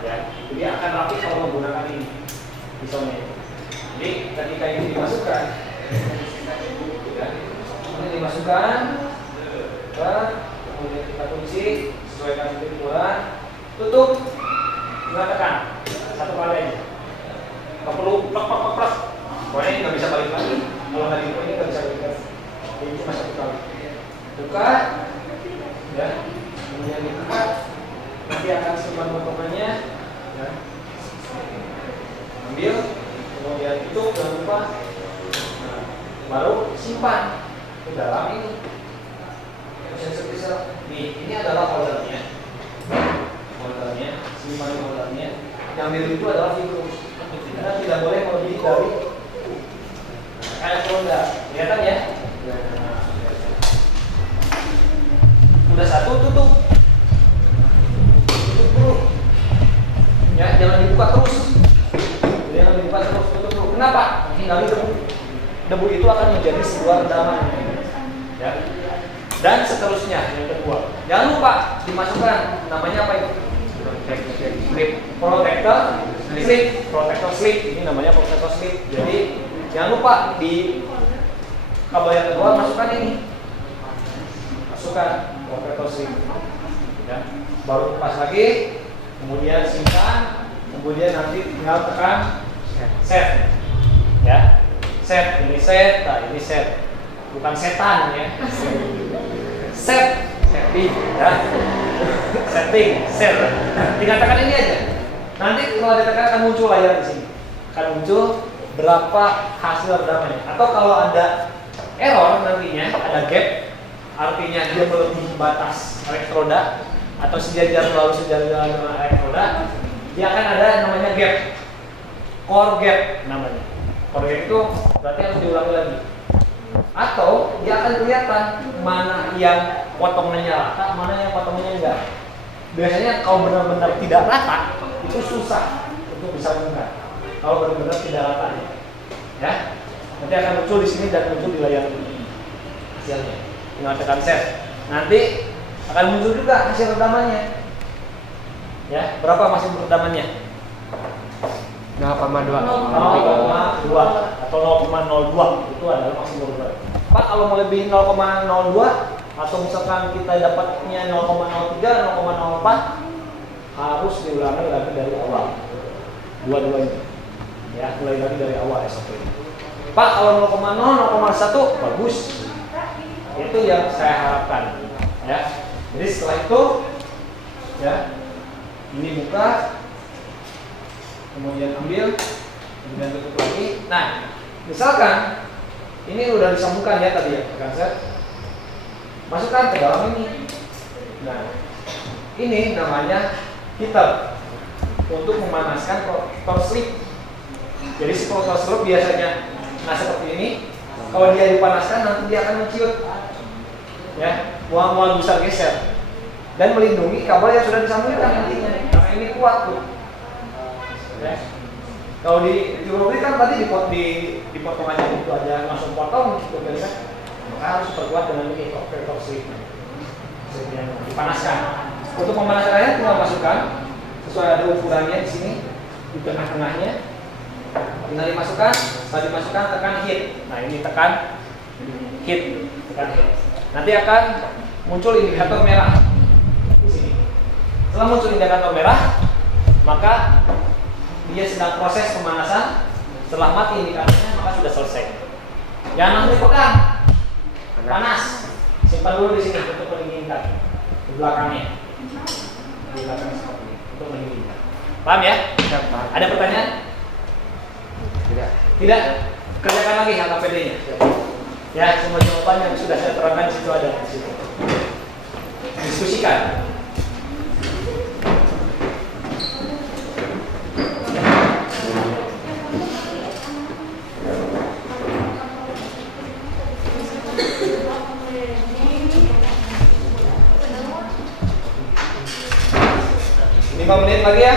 Ya, jadi akan rapi kalau menggunakan ini pisaunya. Jadi ketika ini dimasukkan, ya, ini dimasukkan, kemudian kita kunci, sesuaikan titik ukuran, tutup, tinggal tekan satu kali aja. Nggak perlu plak. Pokoknya ini nggak bisa balik lagi. Kalau nggak dibuka ini nggak bisa balik lagi. Jadi cuma satu kali. Buka, ya, kemudian dibuka. Nanti akan simpan potongannya, ya. Ambil, kemudian tutup, jangan lupa. Nah, baru simpan ke dalam ini. Nih, ini adalah foldernya. Simpan foldernya. Yang biru itu adalah fitur. Karena tidak boleh melebihi dari kayak folder. Kelihatan ya? Nah, udah satu, tutup. Tutup dulu. Ya, jangan dibuka terus. Jangan dibuka terus, tutup dulu. Kenapa? Hindari debu. Debu itu akan menjadi sebuah rendaman. Ya. Dan seterusnya yang kedua. Jangan lupa dimasukkan namanya apa itu? Protector slip. Ini namanya protector slip. Jadi jangan lupa di kabel yang kedua masukkan ini. Masukkan protector slip. Ya. Baru lepas lagi, kemudian simpan, kemudian nanti tinggal tekan set. Ya. Set, ini set, nah ini set. Bukan setan ya. Setting, ya. Set. Tinggal tekan ini aja. Nanti kalau ditekan akan muncul layar di sini. Akan muncul berapa hasil redamannya. Atau kalau ada error nantinya, ada gap, artinya dia melebihi batas elektroda atau sejajar dengan elektroda, dia akan ada namanya gap. Core gap namanya. Core gap itu berarti harus diulangi lagi. Atau dia akan kelihatan mana yang potongannya rata, mana yang potongannya enggak. Biasanya kalau benar-benar tidak rata, itu susah untuk bisa mengungkap. Kalau benar-benar tidak rata, ya, nanti akan muncul di sini dan muncul di layar ini hasilnya. Tinggal tekan set. Nanti akan muncul juga hasil redamannya. Ya, berapa masih redamannya? 0,2 atau 0,02 itu adalah maksimum berat. Pak, kalau melebihi 0,02 atau misalkan kita dapatnya 0,03, 0,04 harus diulangi lagi dari awal. Dua-duanya. Ya, mulai lagi dari awal SOP. Pak, kalau 0,0, 0,1 bagus. Itu yang saya harapkan. Ya. Jadi setelah itu, ya, ini buka. Kemudian ambil, kemudian tutup lagi. Nah, misalkan ini udah disambungkan ya tadi ya, tekan set, masukkan ke dalam ini. Nah, ini namanya heater untuk memanaskan protector slip. Jadi si protector slip biasanya, nah seperti ini, kalau dia dipanaskan nanti dia akan menciut, ya, mual-mual besar geser dan melindungi kabel yang sudah disambungkan nantinya, karena ini kuat tuh. Ya. Kalau di Europe kan tadi di potongannya itu aja langsung potong gitu kan, maka harus perkuat dengan ini protector slip yang dipanaskan. Untuk memanaskannya tinggal masukkan sesuai ada ukurannya di sini di tengah-tengahnya, tinggal dimasukkan. Setelah dimasukkan tekan hit. Nah ini tekan hit. Nanti akan muncul indikator merah di sini. Setelah muncul indikator merah, maka dia sedang proses pemanasan. Setelah mati indikatornya, maka sudah selesai. Jangan langsung dipegang, panas. Simpan dulu di sini untuk mendinginkan di belakangnya. Di belakang seperti ini untuk mendinginkan. Paham ya? Ada pertanyaan? Tidak. Kerjakan lagi HKPD-nya. Ya, semua jawaban yang sudah saya terangkan di situ ada di situ. Diskusikan. Lima menit lagi ya.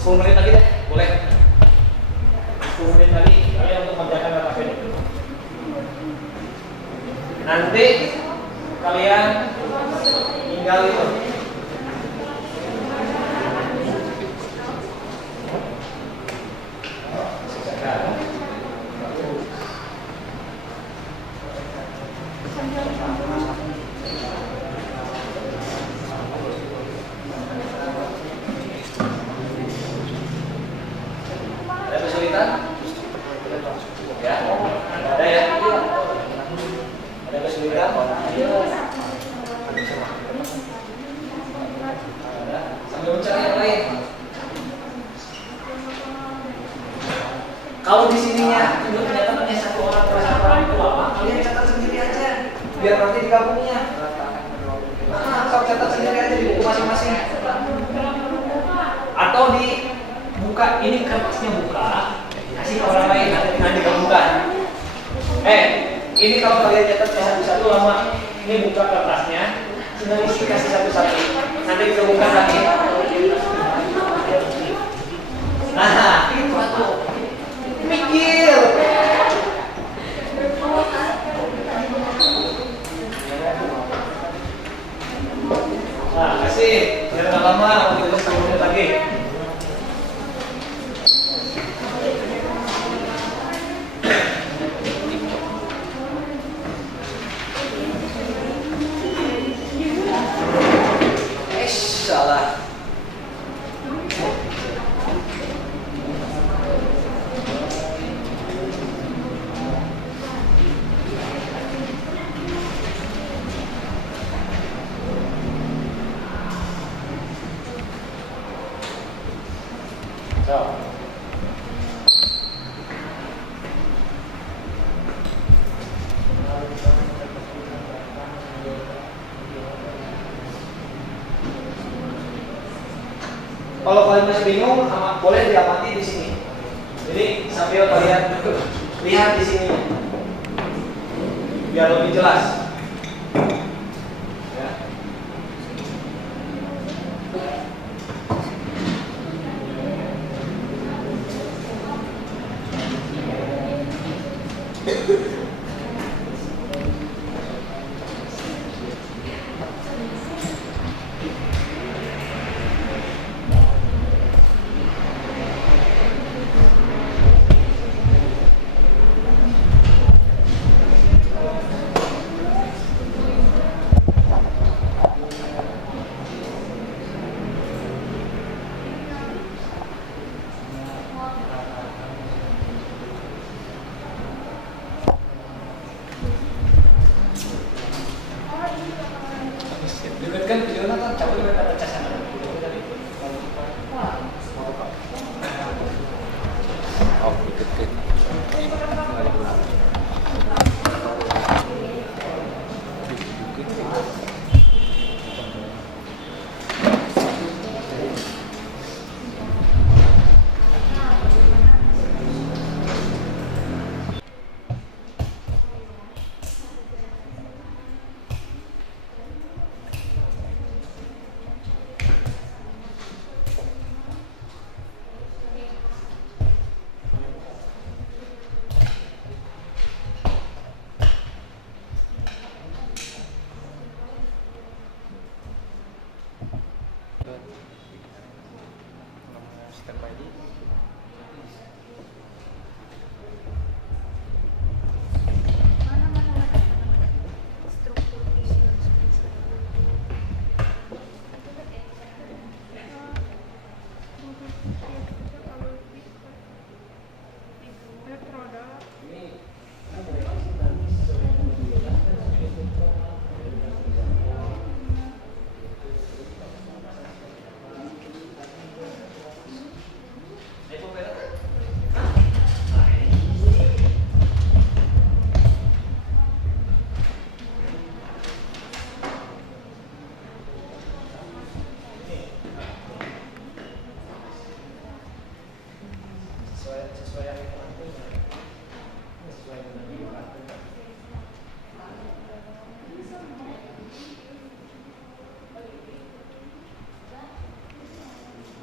10 menit lagi deh, boleh. 10 menit lagi kalian untuk mengerjakan KKPD. Nanti kalian tinggal tinggal itu. Ada kesulitan? Ya, ada ya? Ada kesulitan? Ada. Sambil mencari yang lain. Kalau di sininya untuk penyataannya satu orang per satu orang itu apa? Kalian catat sendiri aja, biar nanti digabungnya. Nah, kalau catat sendiri aja di buku masing-masing. Atau dibuka, ini kertasnya buka, kasih ke orang lain, nanti digabungkan. Ini kalau kalian catatnya satu-satu lama, ini buka kertasnya, tinggal isi kasih satu-satu, nanti digabungkan lagi. Nah, itu tuh. Mikir. Nah, kasih. Biar nggak lama, nanti kita 10 menit lagi. Salah. Kalau kalian masih bingung, boleh diamati di sini. Jadi sambil kalian lihat di sini, biar lebih jelas. Ya. Dekatkan video kan cabut dengan kata casan. Oh, deket.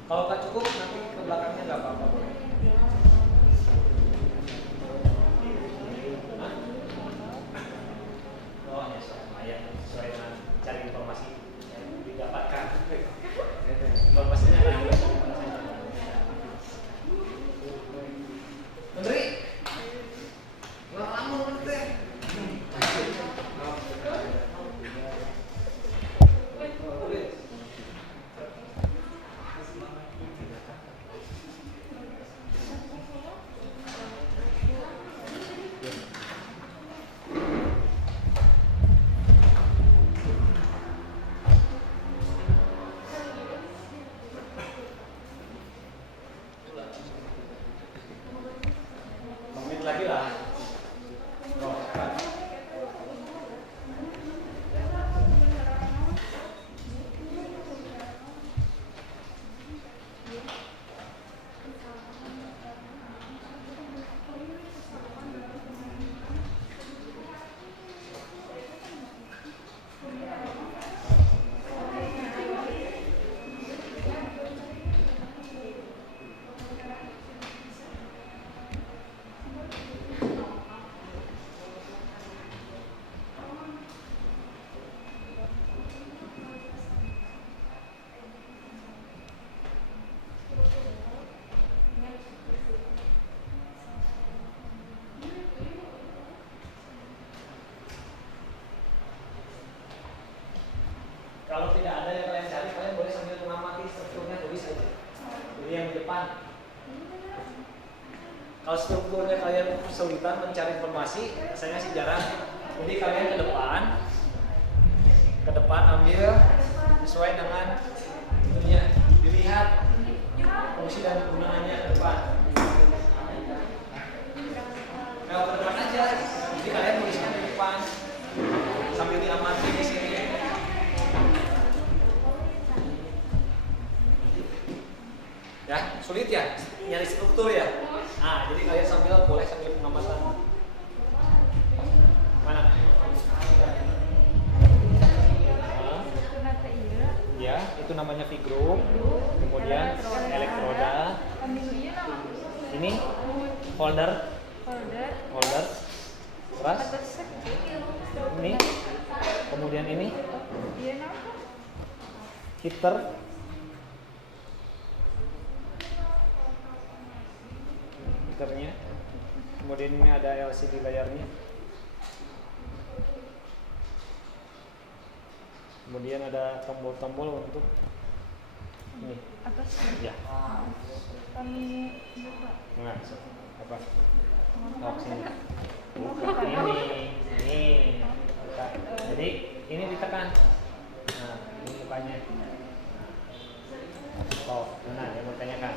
Kalau nggak cukup nanti ke belakangnya nggak apa-apa boleh. Oh ya, lumayan sesuai dengan cari informasi. Kalau tidak ada yang kalian cari, kalian boleh sambil mengamati strukturnya, tulis aja. Jadi yang di depan. Kalau strukturnya kalian kesulitan mencari informasi, saya sih jarang. Jadi kalian ke depan ambil sesuai dengan itunya, dilihat fungsi dan gunaannya ke depan. Nah, ke depan aja. Jadi kalian tulisnya di depan sambil diamati di sini. Ya, sulit ya nyari struktur ya. Nah, jadi kalian boleh sambil pengamatan. Mana? Ya, itu namanya V-group. Kemudian elektroda. Ini holder. Terus ini. Kemudian ini heater. Heaternya. Kemudian ini ada LCD layarnya. Kemudian ada tombol-tombol untuk ini. Atas. Ya. Kami lupa. Nah, apa? Oh, sini. Ini. Jadi ini ditekan. Nah, ini mukanya. Oh, benar ya mau tanyakan.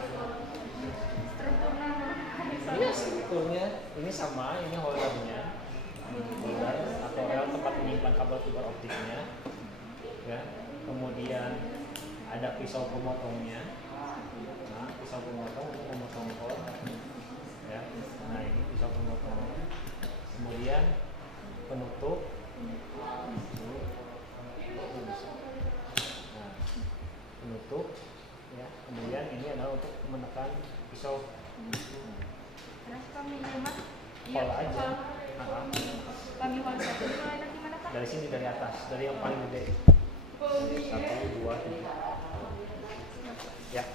Ini strukturnya, ini sama, ini holdernya. Holder atau rel tempat menyimpan kabel fiber optiknya. Ya, kemudian ada pisau pemotongnya. Nah, pisau pemotong untuk memotong kol. Ya, nah ini pisau pemotong. Kemudian penutup. Nah, penutup. Ya, kemudian ini adalah untuk menekan pisau. Terus kami nyemak. Kol aja. Kami holder itu mulai dari mana Pak? Dari sini, dari atas, dari yang paling gede. 1, 2, 3. Ya.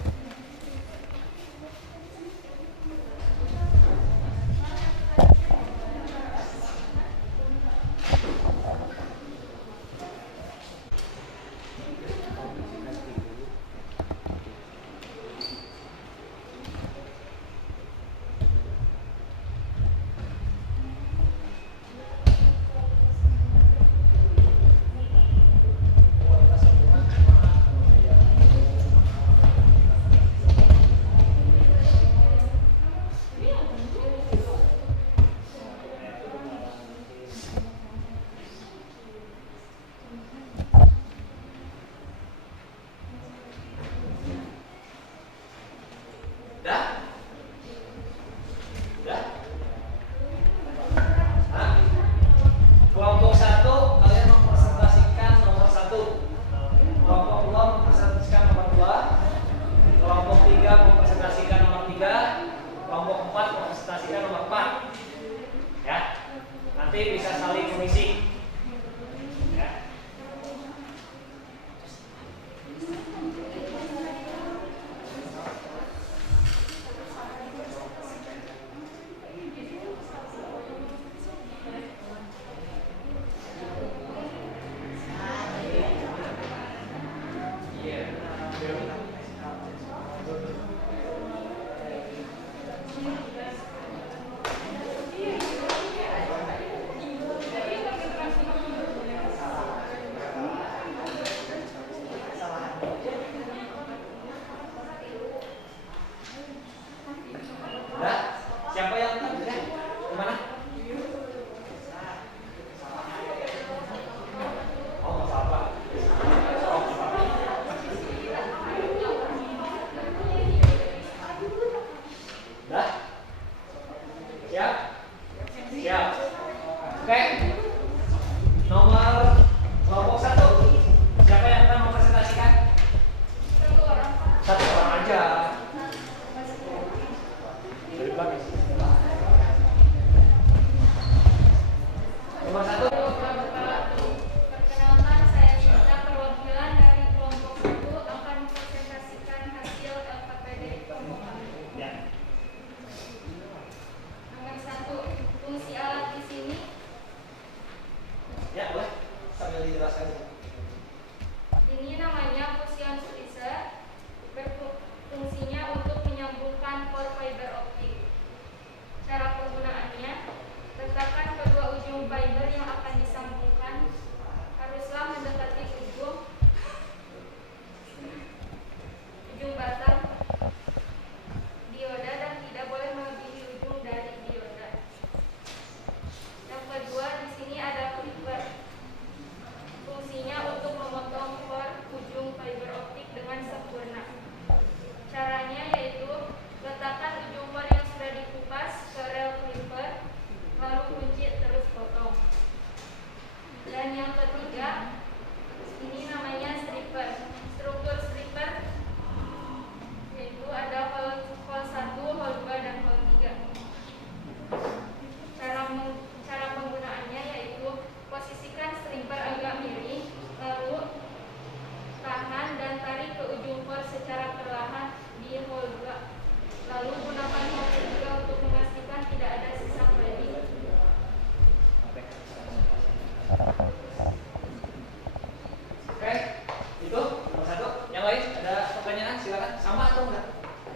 lain? Ada pertanyaan? Silakan. Sama atau enggak?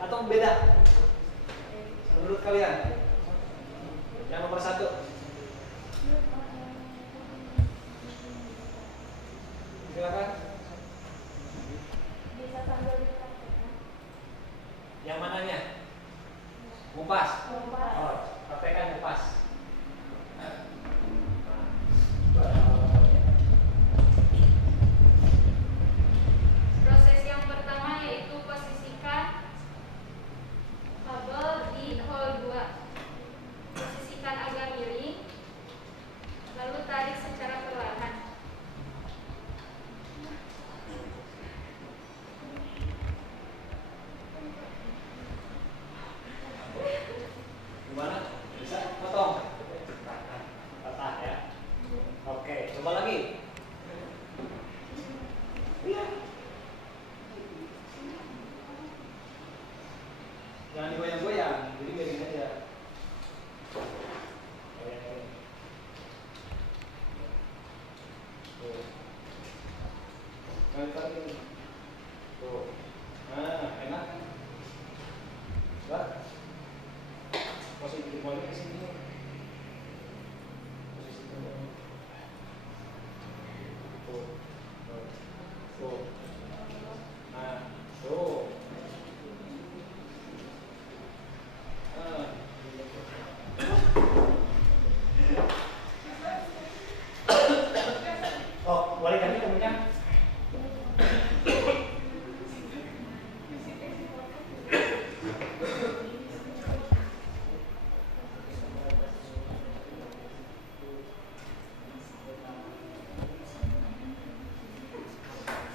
Atau beda? Menurut kalian? Yang nomor 1. Silakan. Bisa sambil dipraktekkan. Yang mananya? Ngupas. Ngupas. Oh, praktekkan ngupas. Proses yang pertama yaitu posisikan kabel di hole 2. Posisikan agak miring, lalu tarik secara perlahan. Gimana? Bisa potong? Patah ya. Oke, coba lagi. Iya. Jangan digoyang-goyang, jadi miring aja. Tuh. Kali-kali. Tuh. Nah, enak kan? Enggak? Posisi balik ke sini. Posisi tengah. Tuh. Tuh. Nah, tuh. Oh, boleh ganti temennya?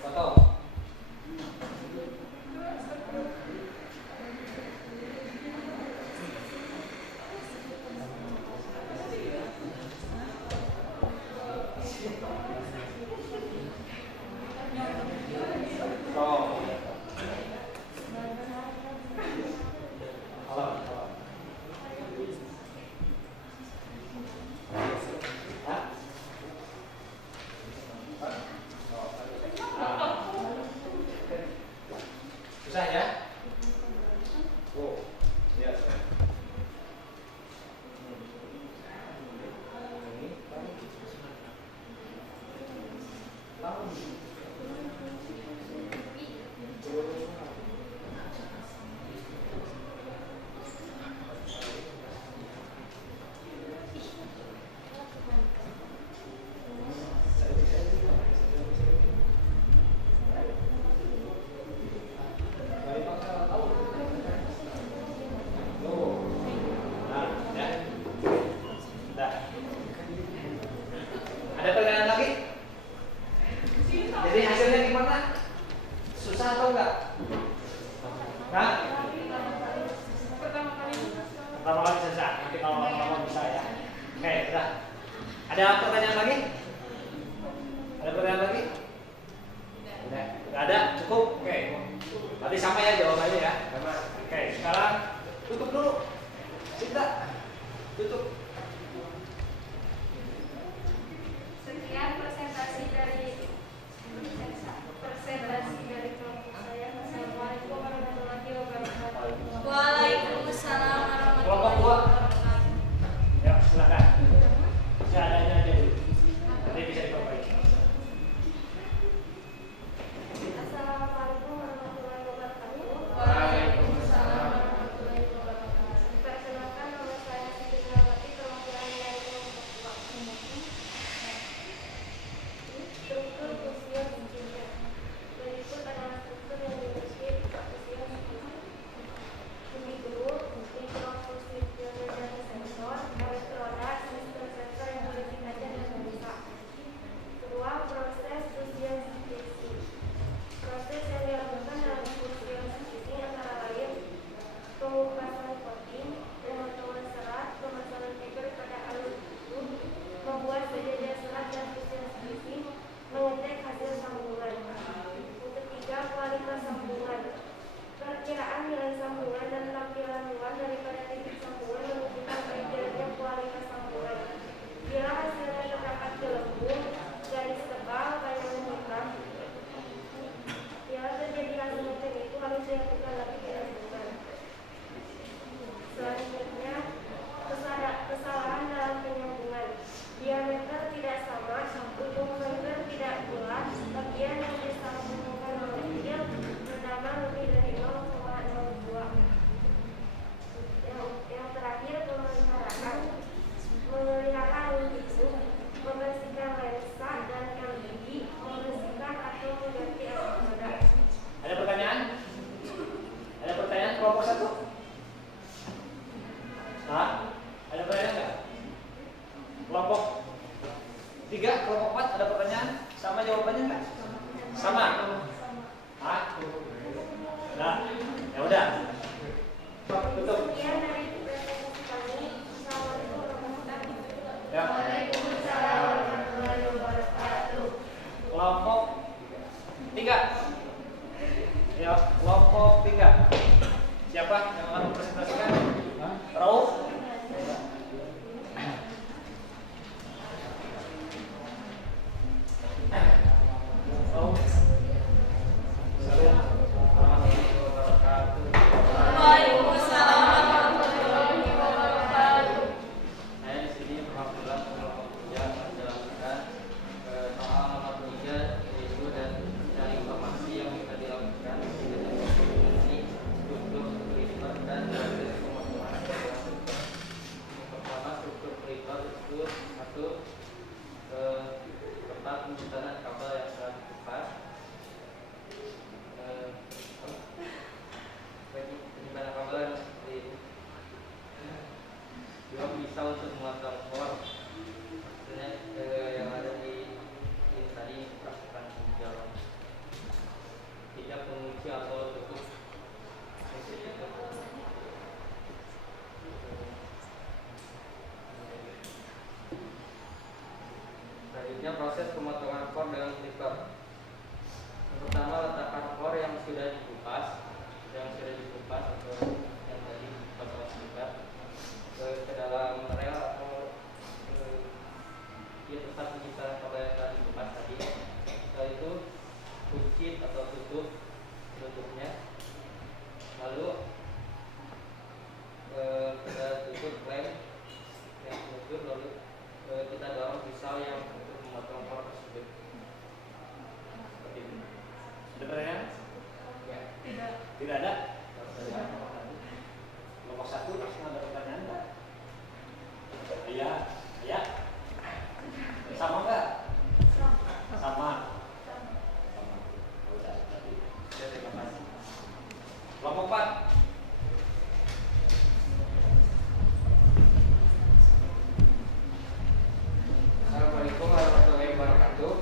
Foto. Oh. Halo. Hah? Susah ya? Oh, ya. Ada pertanyaan lagi? Jadi hasilnya gimana? Susah atau enggak? Hah? Pertama kali susah, nanti kalau lama-lama bisa ya. Oke, udah. Ada pertanyaan lagi? Ada pertanyaan lagi? Udah, nggak ada, cukup. Oke, nanti sama ya jawabannya ya. Oke, sekarang tutup dulu. Cinta, tutup. Sekian presentasi dari kelompok saya. Assalamualaikum warahmatullahi wabarakatuh. Waalaikumsalam Kelompok warahmatullahi dua. wabarakatuh. Ya, silakan. Seadanya aja dulu. Nanti bisa diperbaiki. Assalamualaikum warahmatullahi wabarakatuh. Waalaikumsalam warahmatullahi Perkenalkan nama saya Siti Nurwati Ya, kelompok 3. Siapa yang akan mempresentasikan? Rauf? Rauf? Salam. Warahmatullahi wabarakatuh. Waalaikumsalam warahmatullahi wabarakatuh. Saya di sini perwakilan kelompok 3 menjelaskan soal nomor 3 yaitu dan mencari informasi yang bisa dilakukan ini struktur Clipper dan proses pemotongan. Pertama, struktur Clipper itu satu tempat penyimpanan kabel yang telah dikupas. Penyimpanan kabel yang seperti ini. Dua, bisa untuk memotong core. Maksudnya yang ada di ini tadi pasukan jalan. Tiga, pengunci atau tutup. Selanjutnya proses pemotongan core dengan clipper. Yang pertama, letakkan core yang sudah dikupas atau yang tadi dipotong clipper ke dalam rel atau dia tempat penyimpanan kabel yang telah dikupas tadi. Setelah itu kunci atau tutupnya, lalu kita tutup klem yang tutup, lalu kita dorong pisau yang untuk memotong core tersebut. Seperti itu. Ada pertanyaan? Ya. Tidak ada? Kelompok 1 langsung ada pertanyaan enggak? Iya. Ya. Sama enggak? Sama. Sama. Udah, tadi. Ya, terima kasih. Kelompok 4. Assalamualaikum warahmatullahi wabarakatuh.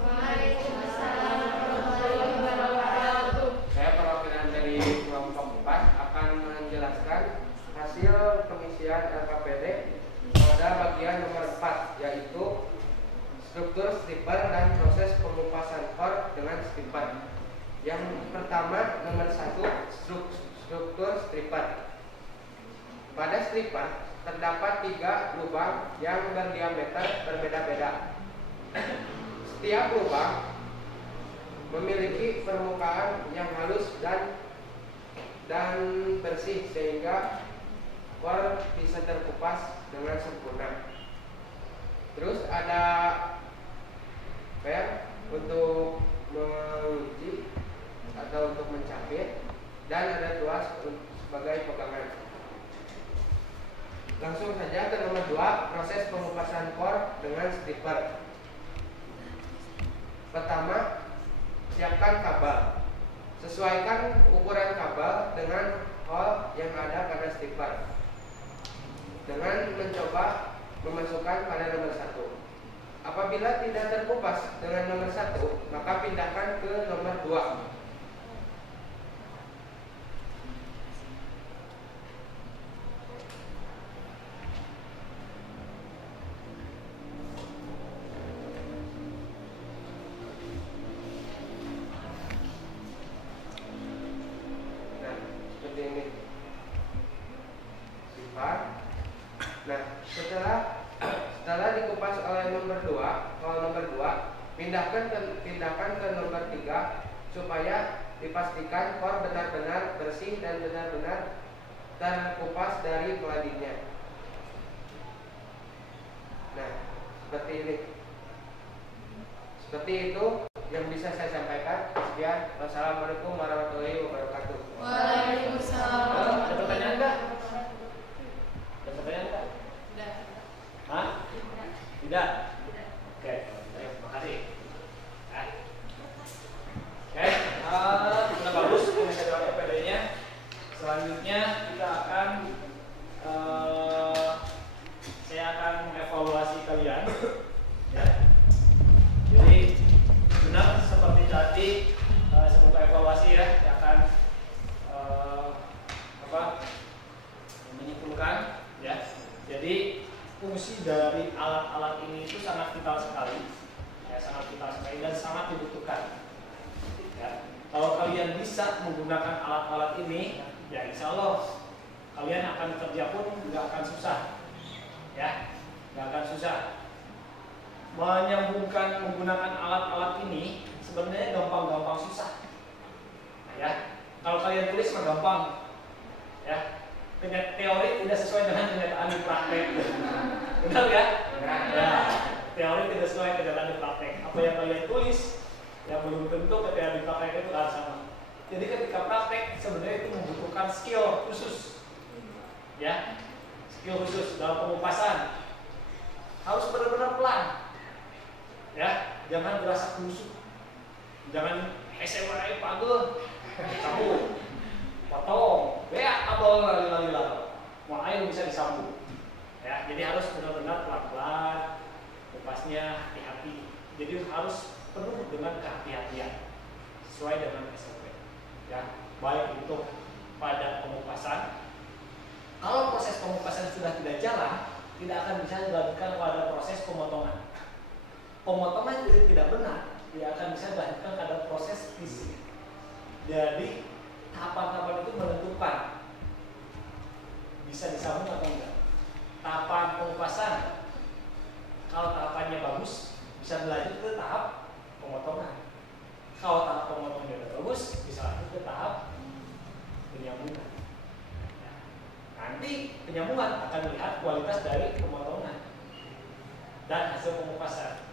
Waalaikumsalam warahmatullahi wabarakatuh. Saya perwakilan dari kelompok 4 akan menjelaskan hasil pengisian LKPD pada bagian nomor 4, yaitu struktur stripper dan proses pengupasan core dengan stripper. Yang pertama, nomor 1, struktur stripper. Pada stripper terdapat 3 lubang yang berdiameter berbeda-beda. Setiap lubang memiliki permukaan yang halus dan bersih sehingga core bisa terkupas dengan sempurna. Terus ada per untuk menguji atau untuk mencapit, dan ada tuas sebagai pegangan. Langsung saja ke nomor 2, proses pengupasan core dengan stripper. Pertama, siapkan kabel. Sesuaikan ukuran kabel dengan hole yang ada pada stripper. Dengan mencoba memasukkan pada nomor 1. Apabila tidak terkupas dengan nomor 1, maka pindahkan ke nomor 2. Nah, setelah dikupas oleh nomor 2, pindahkan ke nomor 3 supaya dipastikan core benar-benar bersih dan benar-benar terkupas dari keladinya. Nah, seperti ini. Seperti itu yang bisa saya sampaikan. Sekian. Wassalamualaikum warahmatullahi wabarakatuh. Waalaikumsalam. Ada pertanyaan enggak? Ada pertanyaan enggak? Tidak. Hah? Tidak? Oke, terima kasih. Oke, sudah bagus pengesahan LKPD-nya. Selanjutnya kita akan saya akan mengevaluasi kalian. Ya. Jadi benar seperti tadi semoga evaluasi ya yang akan menyimpulkan ya. Jadi fungsi dari alat-alat ini itu bisa menggunakan alat-alat ini, ya insya Allah kalian akan kerja pun nggak akan susah, ya, nggak akan susah. Menyambungkan menggunakan alat-alat ini sebenarnya gampang-gampang susah, ya. Kalau kalian tulis mah gampang, ya. Teori tidak sesuai dengan kenyataan di praktek, benar ya? Ya. Teori tidak sesuai kenyataan di praktek. Apa yang kalian tulis, ya belum tentu ketika di praktek itu harus sama. Jadi ketika praktek sebenarnya itu membutuhkan skill khusus, ya, skill khusus dalam pengupasan. Harus benar-benar pelan, ya, jangan berasa kusut, jangan SMA pagel, cabut, potong, beak kabel lali-lali, mau air bisa disambung, ya. Jadi harus benar-benar pelan-pelan, kupasnya hati-hati. Jadi harus penuh dengan kehati-hatian sesuai dengan SOP, ya. Baik untuk pada pengupasan. Kalau proses pengupasan sudah tidak jalan, tidak akan bisa dilanjutkan pada proses pemotongan. Pemotongan tidak benar, tidak akan bisa dilanjutkan pada proses fisik. Jadi tahapan-tahapan itu menentukan bisa disambung atau enggak. Tahapan pengupasan, kalau tahapannya bagus, bisa berlanjut ke tahap pemotongan. Kalau tahap pemotongannya sudah bagus, bisa lanjut ke tahap penyambungan. Nanti penyambungan akan melihat kualitas dari pemotongan dan hasil pengupasan.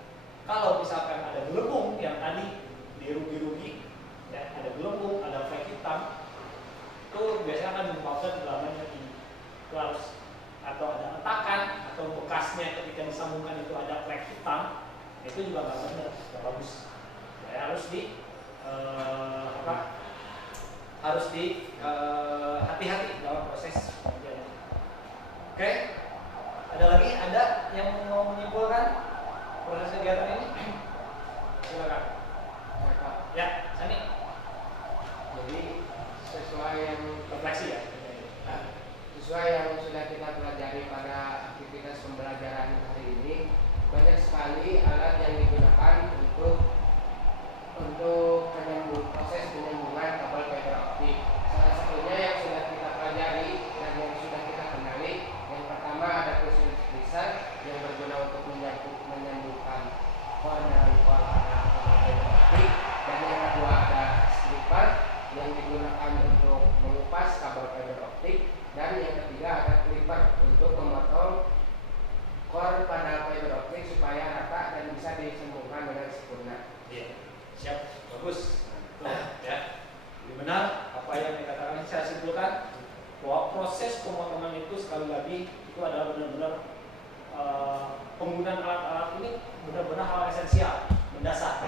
Kalau misalkan ada gelembung yang tadi dirugi-rugi, ya, ada gelembung, ada flek hitam, itu biasanya akan menyebabkan kedalamannya tinggi. Itu harus, atau ada hentakan atau bekasnya ketika disambungkan itu ada flek hitam, itu juga nggak benar, nggak bagus. Ya, harus hati-hati dalam proses pengerjaan. Oke, ada yang mau menyimpulkan proses kegiatan ini? Silakan. Ya, Sani. Jadi sesuai yang refleksi ya. Sesuai yang sudah kita pelajari pada aktivitas pembelajaran hari ini, banyak sekali alat yang digunakan untuk proses penyambungan kabel fiber optik. Salah satunya yang sudah kita pelajari dan yang sudah kita kenali, yang pertama ada crucial splicer yang berguna untuk menyambungkan core dengan core kabel fiber optik, dan yang kedua ada stripper yang digunakan untuk mengupas kabel fiber optik, dan yang ketiga ada clipper untuk memotong core pada fiber optik supaya rata dan bisa disambungkan dengan sempurna. Iya. Siap, bagus. Nah, ya. Ini benar apa yang dikatakan. Saya simpulkan bahwa proses pemotongan itu sekali lagi itu adalah benar-benar penggunaan alat-alat ini benar-benar hal esensial, mendasar.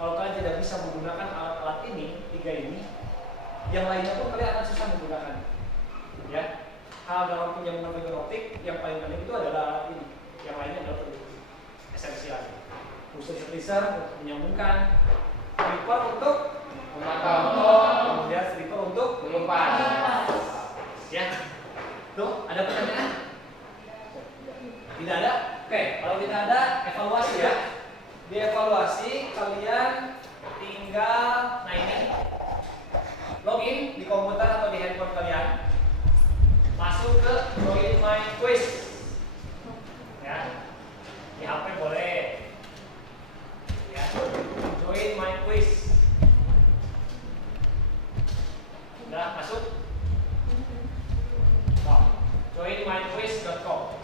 Kalau kalian tidak bisa menggunakan alat-alat ini, tiga ini, yang lainnya pun kalian akan susah menggunakan. Ya, hal dalam penyambungan fiber optik yang paling penting itu adalah alat ini. Yang lainnya adalah esensial. Khusus splicer untuk menyambungkan, stripper untuk memotong, kemudian stripper untuk mengupas. Ya, tuh ada pertanyaan? Tidak ada? Oke, kalau tidak ada, evaluasi ya. Dievaluasi kalian tinggal, nah ini login di komputer atau di handphone kalian, masuk ke Join My Quiz, ya. Di HP boleh. Ya, Join My Quiz. Sudah masuk? Oh, joinmyquiz.com.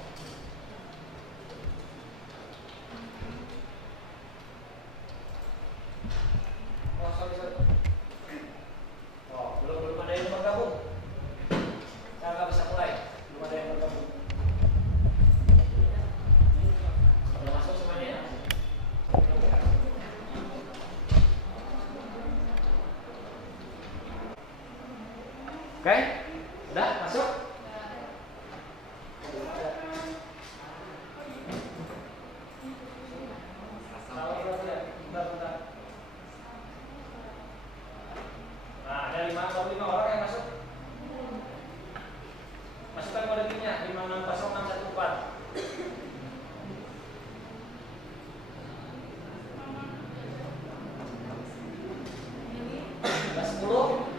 Oh, sorry. Oh, belum ada yang bergabung. Saya nggak bisa mulai. Belum ada yang bergabung. Sudah masuk semuanya? Oke, udah masuk? Nah, ada 5 orang yang masuk. Masukkan kode PIN-nya 5600614. Ada 10.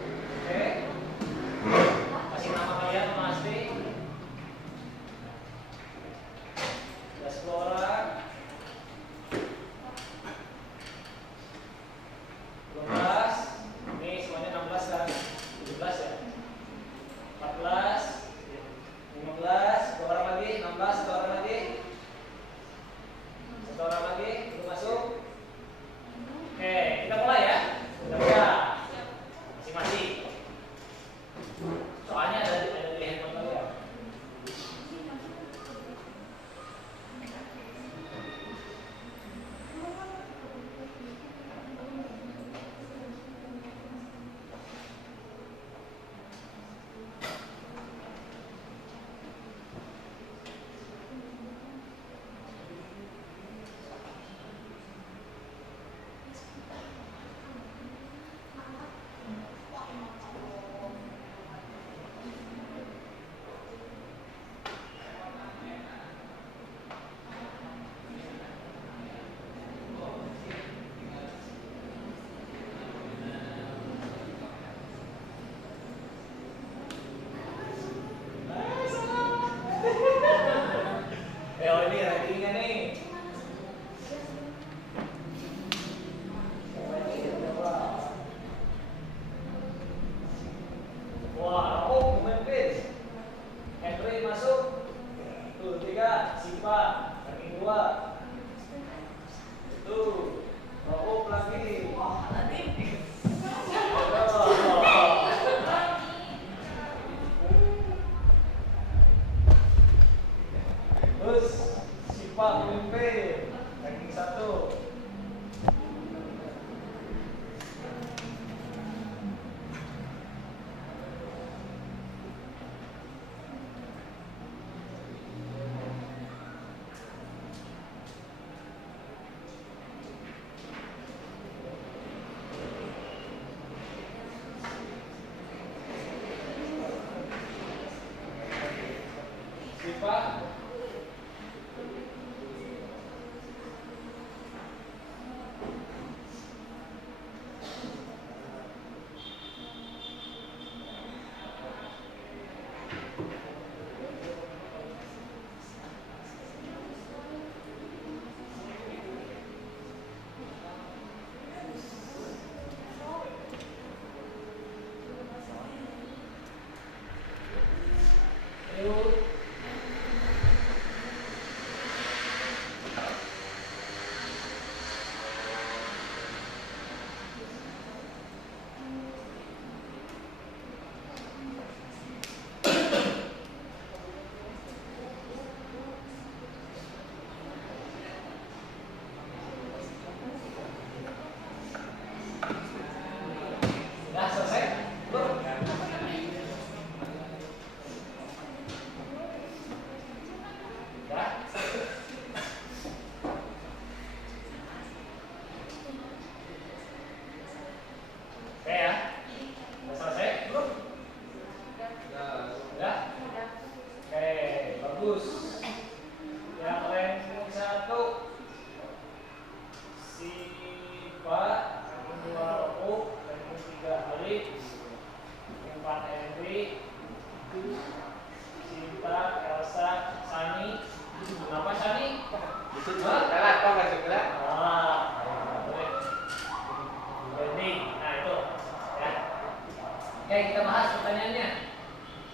Oke, kita bahas pertanyaannya.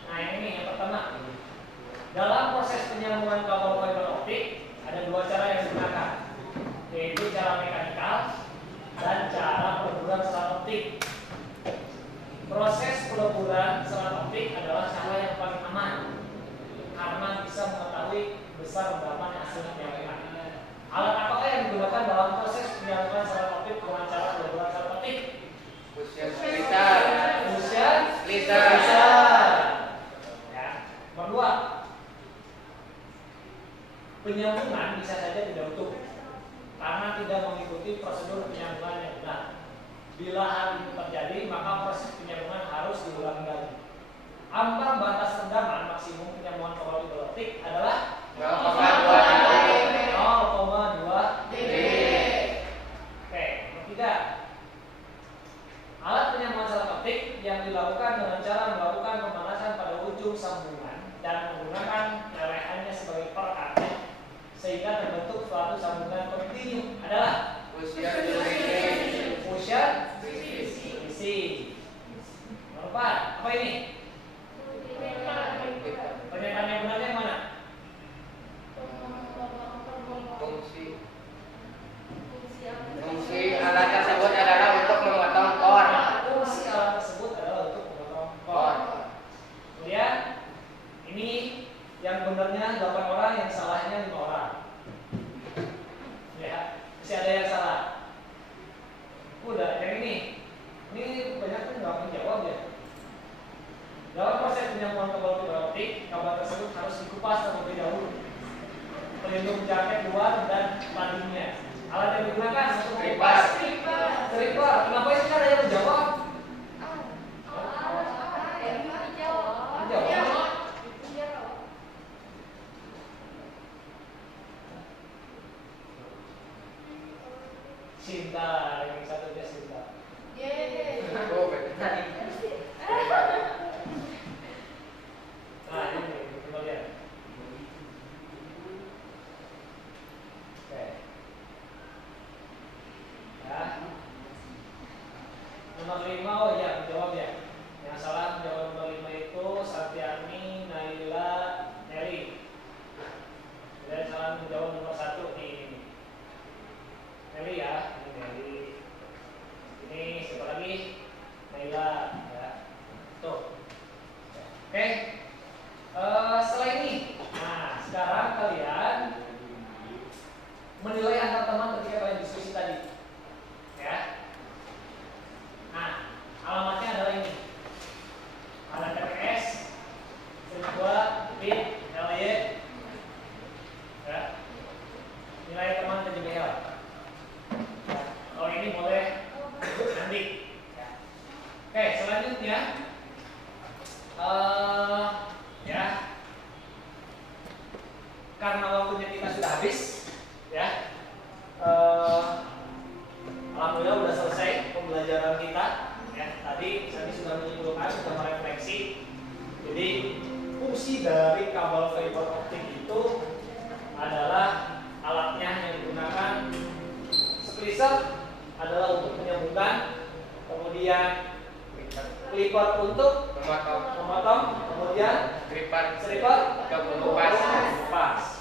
Nah, yang pertama. Dalam proses penyambungan kabel fiber optik ada dua cara yang digunakan, yaitu cara mekanikal dan cara peleburan serat optik. Proses peleburan serat optik adalah cara yang paling aman karena bisa mengetahui besar berapa hasil penyambungan. Alat apakah yang digunakan dalam proses penyambungan serat optik dengan cara peleburan serat optik? Splitter. Splitter. Ya. Kedua, penyambungan bisa saja tidak utuh karena tidak mengikuti prosedur penyambungan yang benar. Bila hal itu terjadi, maka proses penyambungan harus diulangi lagi. Ambang batas rendaman maksimum penyambungan kabel fiber optik adalah 0,2 dB. Oke, ketiga. Alat penyambungan serat optik yang dilakukan dengan cara melakukan pemanasan pada ujung sambungan dan menggunakan lelehannya sebagai perekatnya sehingga terbentuk suatu sambungan kontinu adalah Fusion finishing. Nomor 4, apa ini? Pernyataan yang benarnya mana? Fungsi alat tersebut adalah untuk memotong kor. Fungsi alat tersebut adalah untuk memotong kor. Kemudian ini yang benarnya 8 orang, yang salahnya 5 orang. Ya, masih ada yang salah. Udah, yang ini banyak kan nggak menjawab ya. Dalam proses penyambungan kabel fiber optik, kabel tersebut harus dikupas terlebih dahulu. Pelindung jaket luar dan padinya. Alat yang digunakan untuk mengupas stripper. Kenapa sih ada yang menjawab? Cinta, yang satunya cinta. Oh, betul. Nah, ini kita lihat. Oke. Ya. Nomor 5, oh iya, menjawab ya. Yang salah menjawab nomor 5 itu Satyani, Naila, Neri. Dan salah menjawab nomor 1 ini. Neri ya, ini Neri. Ini siapa lagi? Naila ya. Tuh. Oke. Setelah ini, nah sekarang kalian menilai antar teman ketika kalian diskusi tadi, ya. Nah, alamatnya adalah ini. Ada TPS, Siswa, BIT, LY, ya. Nilai teman ke JBL. Ya. Kalau ini boleh nanti. Ya. Oke, selanjutnya. Ya, karena waktunya kita sudah habis, ya. Alhamdulillah sudah selesai pembelajaran kita. Ya, tadi saya sudah menyimpulkan, sudah merefleksi. Jadi fungsi dari kabel fiber optik itu adalah alatnya yang digunakan. Splitter adalah untuk menyambungkan, kemudian clipper untuk memotong, kemudian stripper mengupas.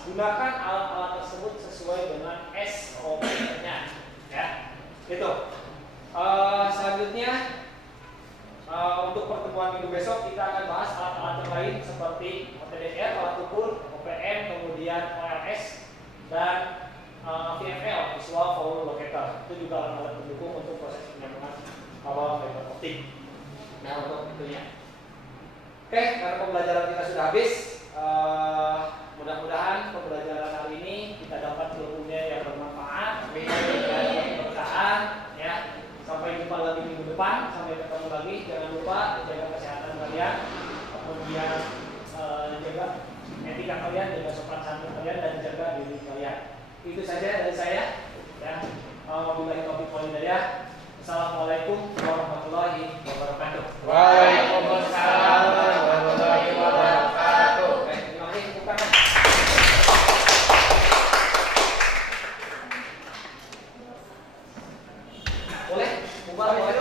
Gunakan alat-alat tersebut sesuai dengan SOP-nya, ya. Gitu. Selanjutnya untuk pertemuan minggu besok kita akan bahas alat-alat yang lain seperti OTDR, alat ukur, OPM, kemudian OLS dan VFL, visual follower locator. Itu juga alat-alat pendukung untuk proses penyambungan kabel fiber optik. Nah, untuk itunya. Oke, karena pembelajaran kita sudah habis, mudah-mudahan pembelajaran hari ini kita dapat ilmunya yang bermanfaat, dan bertahan, ya. Sampai jumpa lagi minggu depan, sampai ketemu lagi. Jangan lupa jaga kesehatan kalian, kemudian jaga etika kalian, jaga sopan santun kalian, dan jaga diri kalian. Itu saja dari saya. Ya, wabillahi taufiq wal hidayah. Assalamualaikum warahmatullahi wabarakatuh. Waalaikumsalam warahmatullahi wabarakatuh. Terima kasih, tepuk tangan. Boleh? Bubar boleh.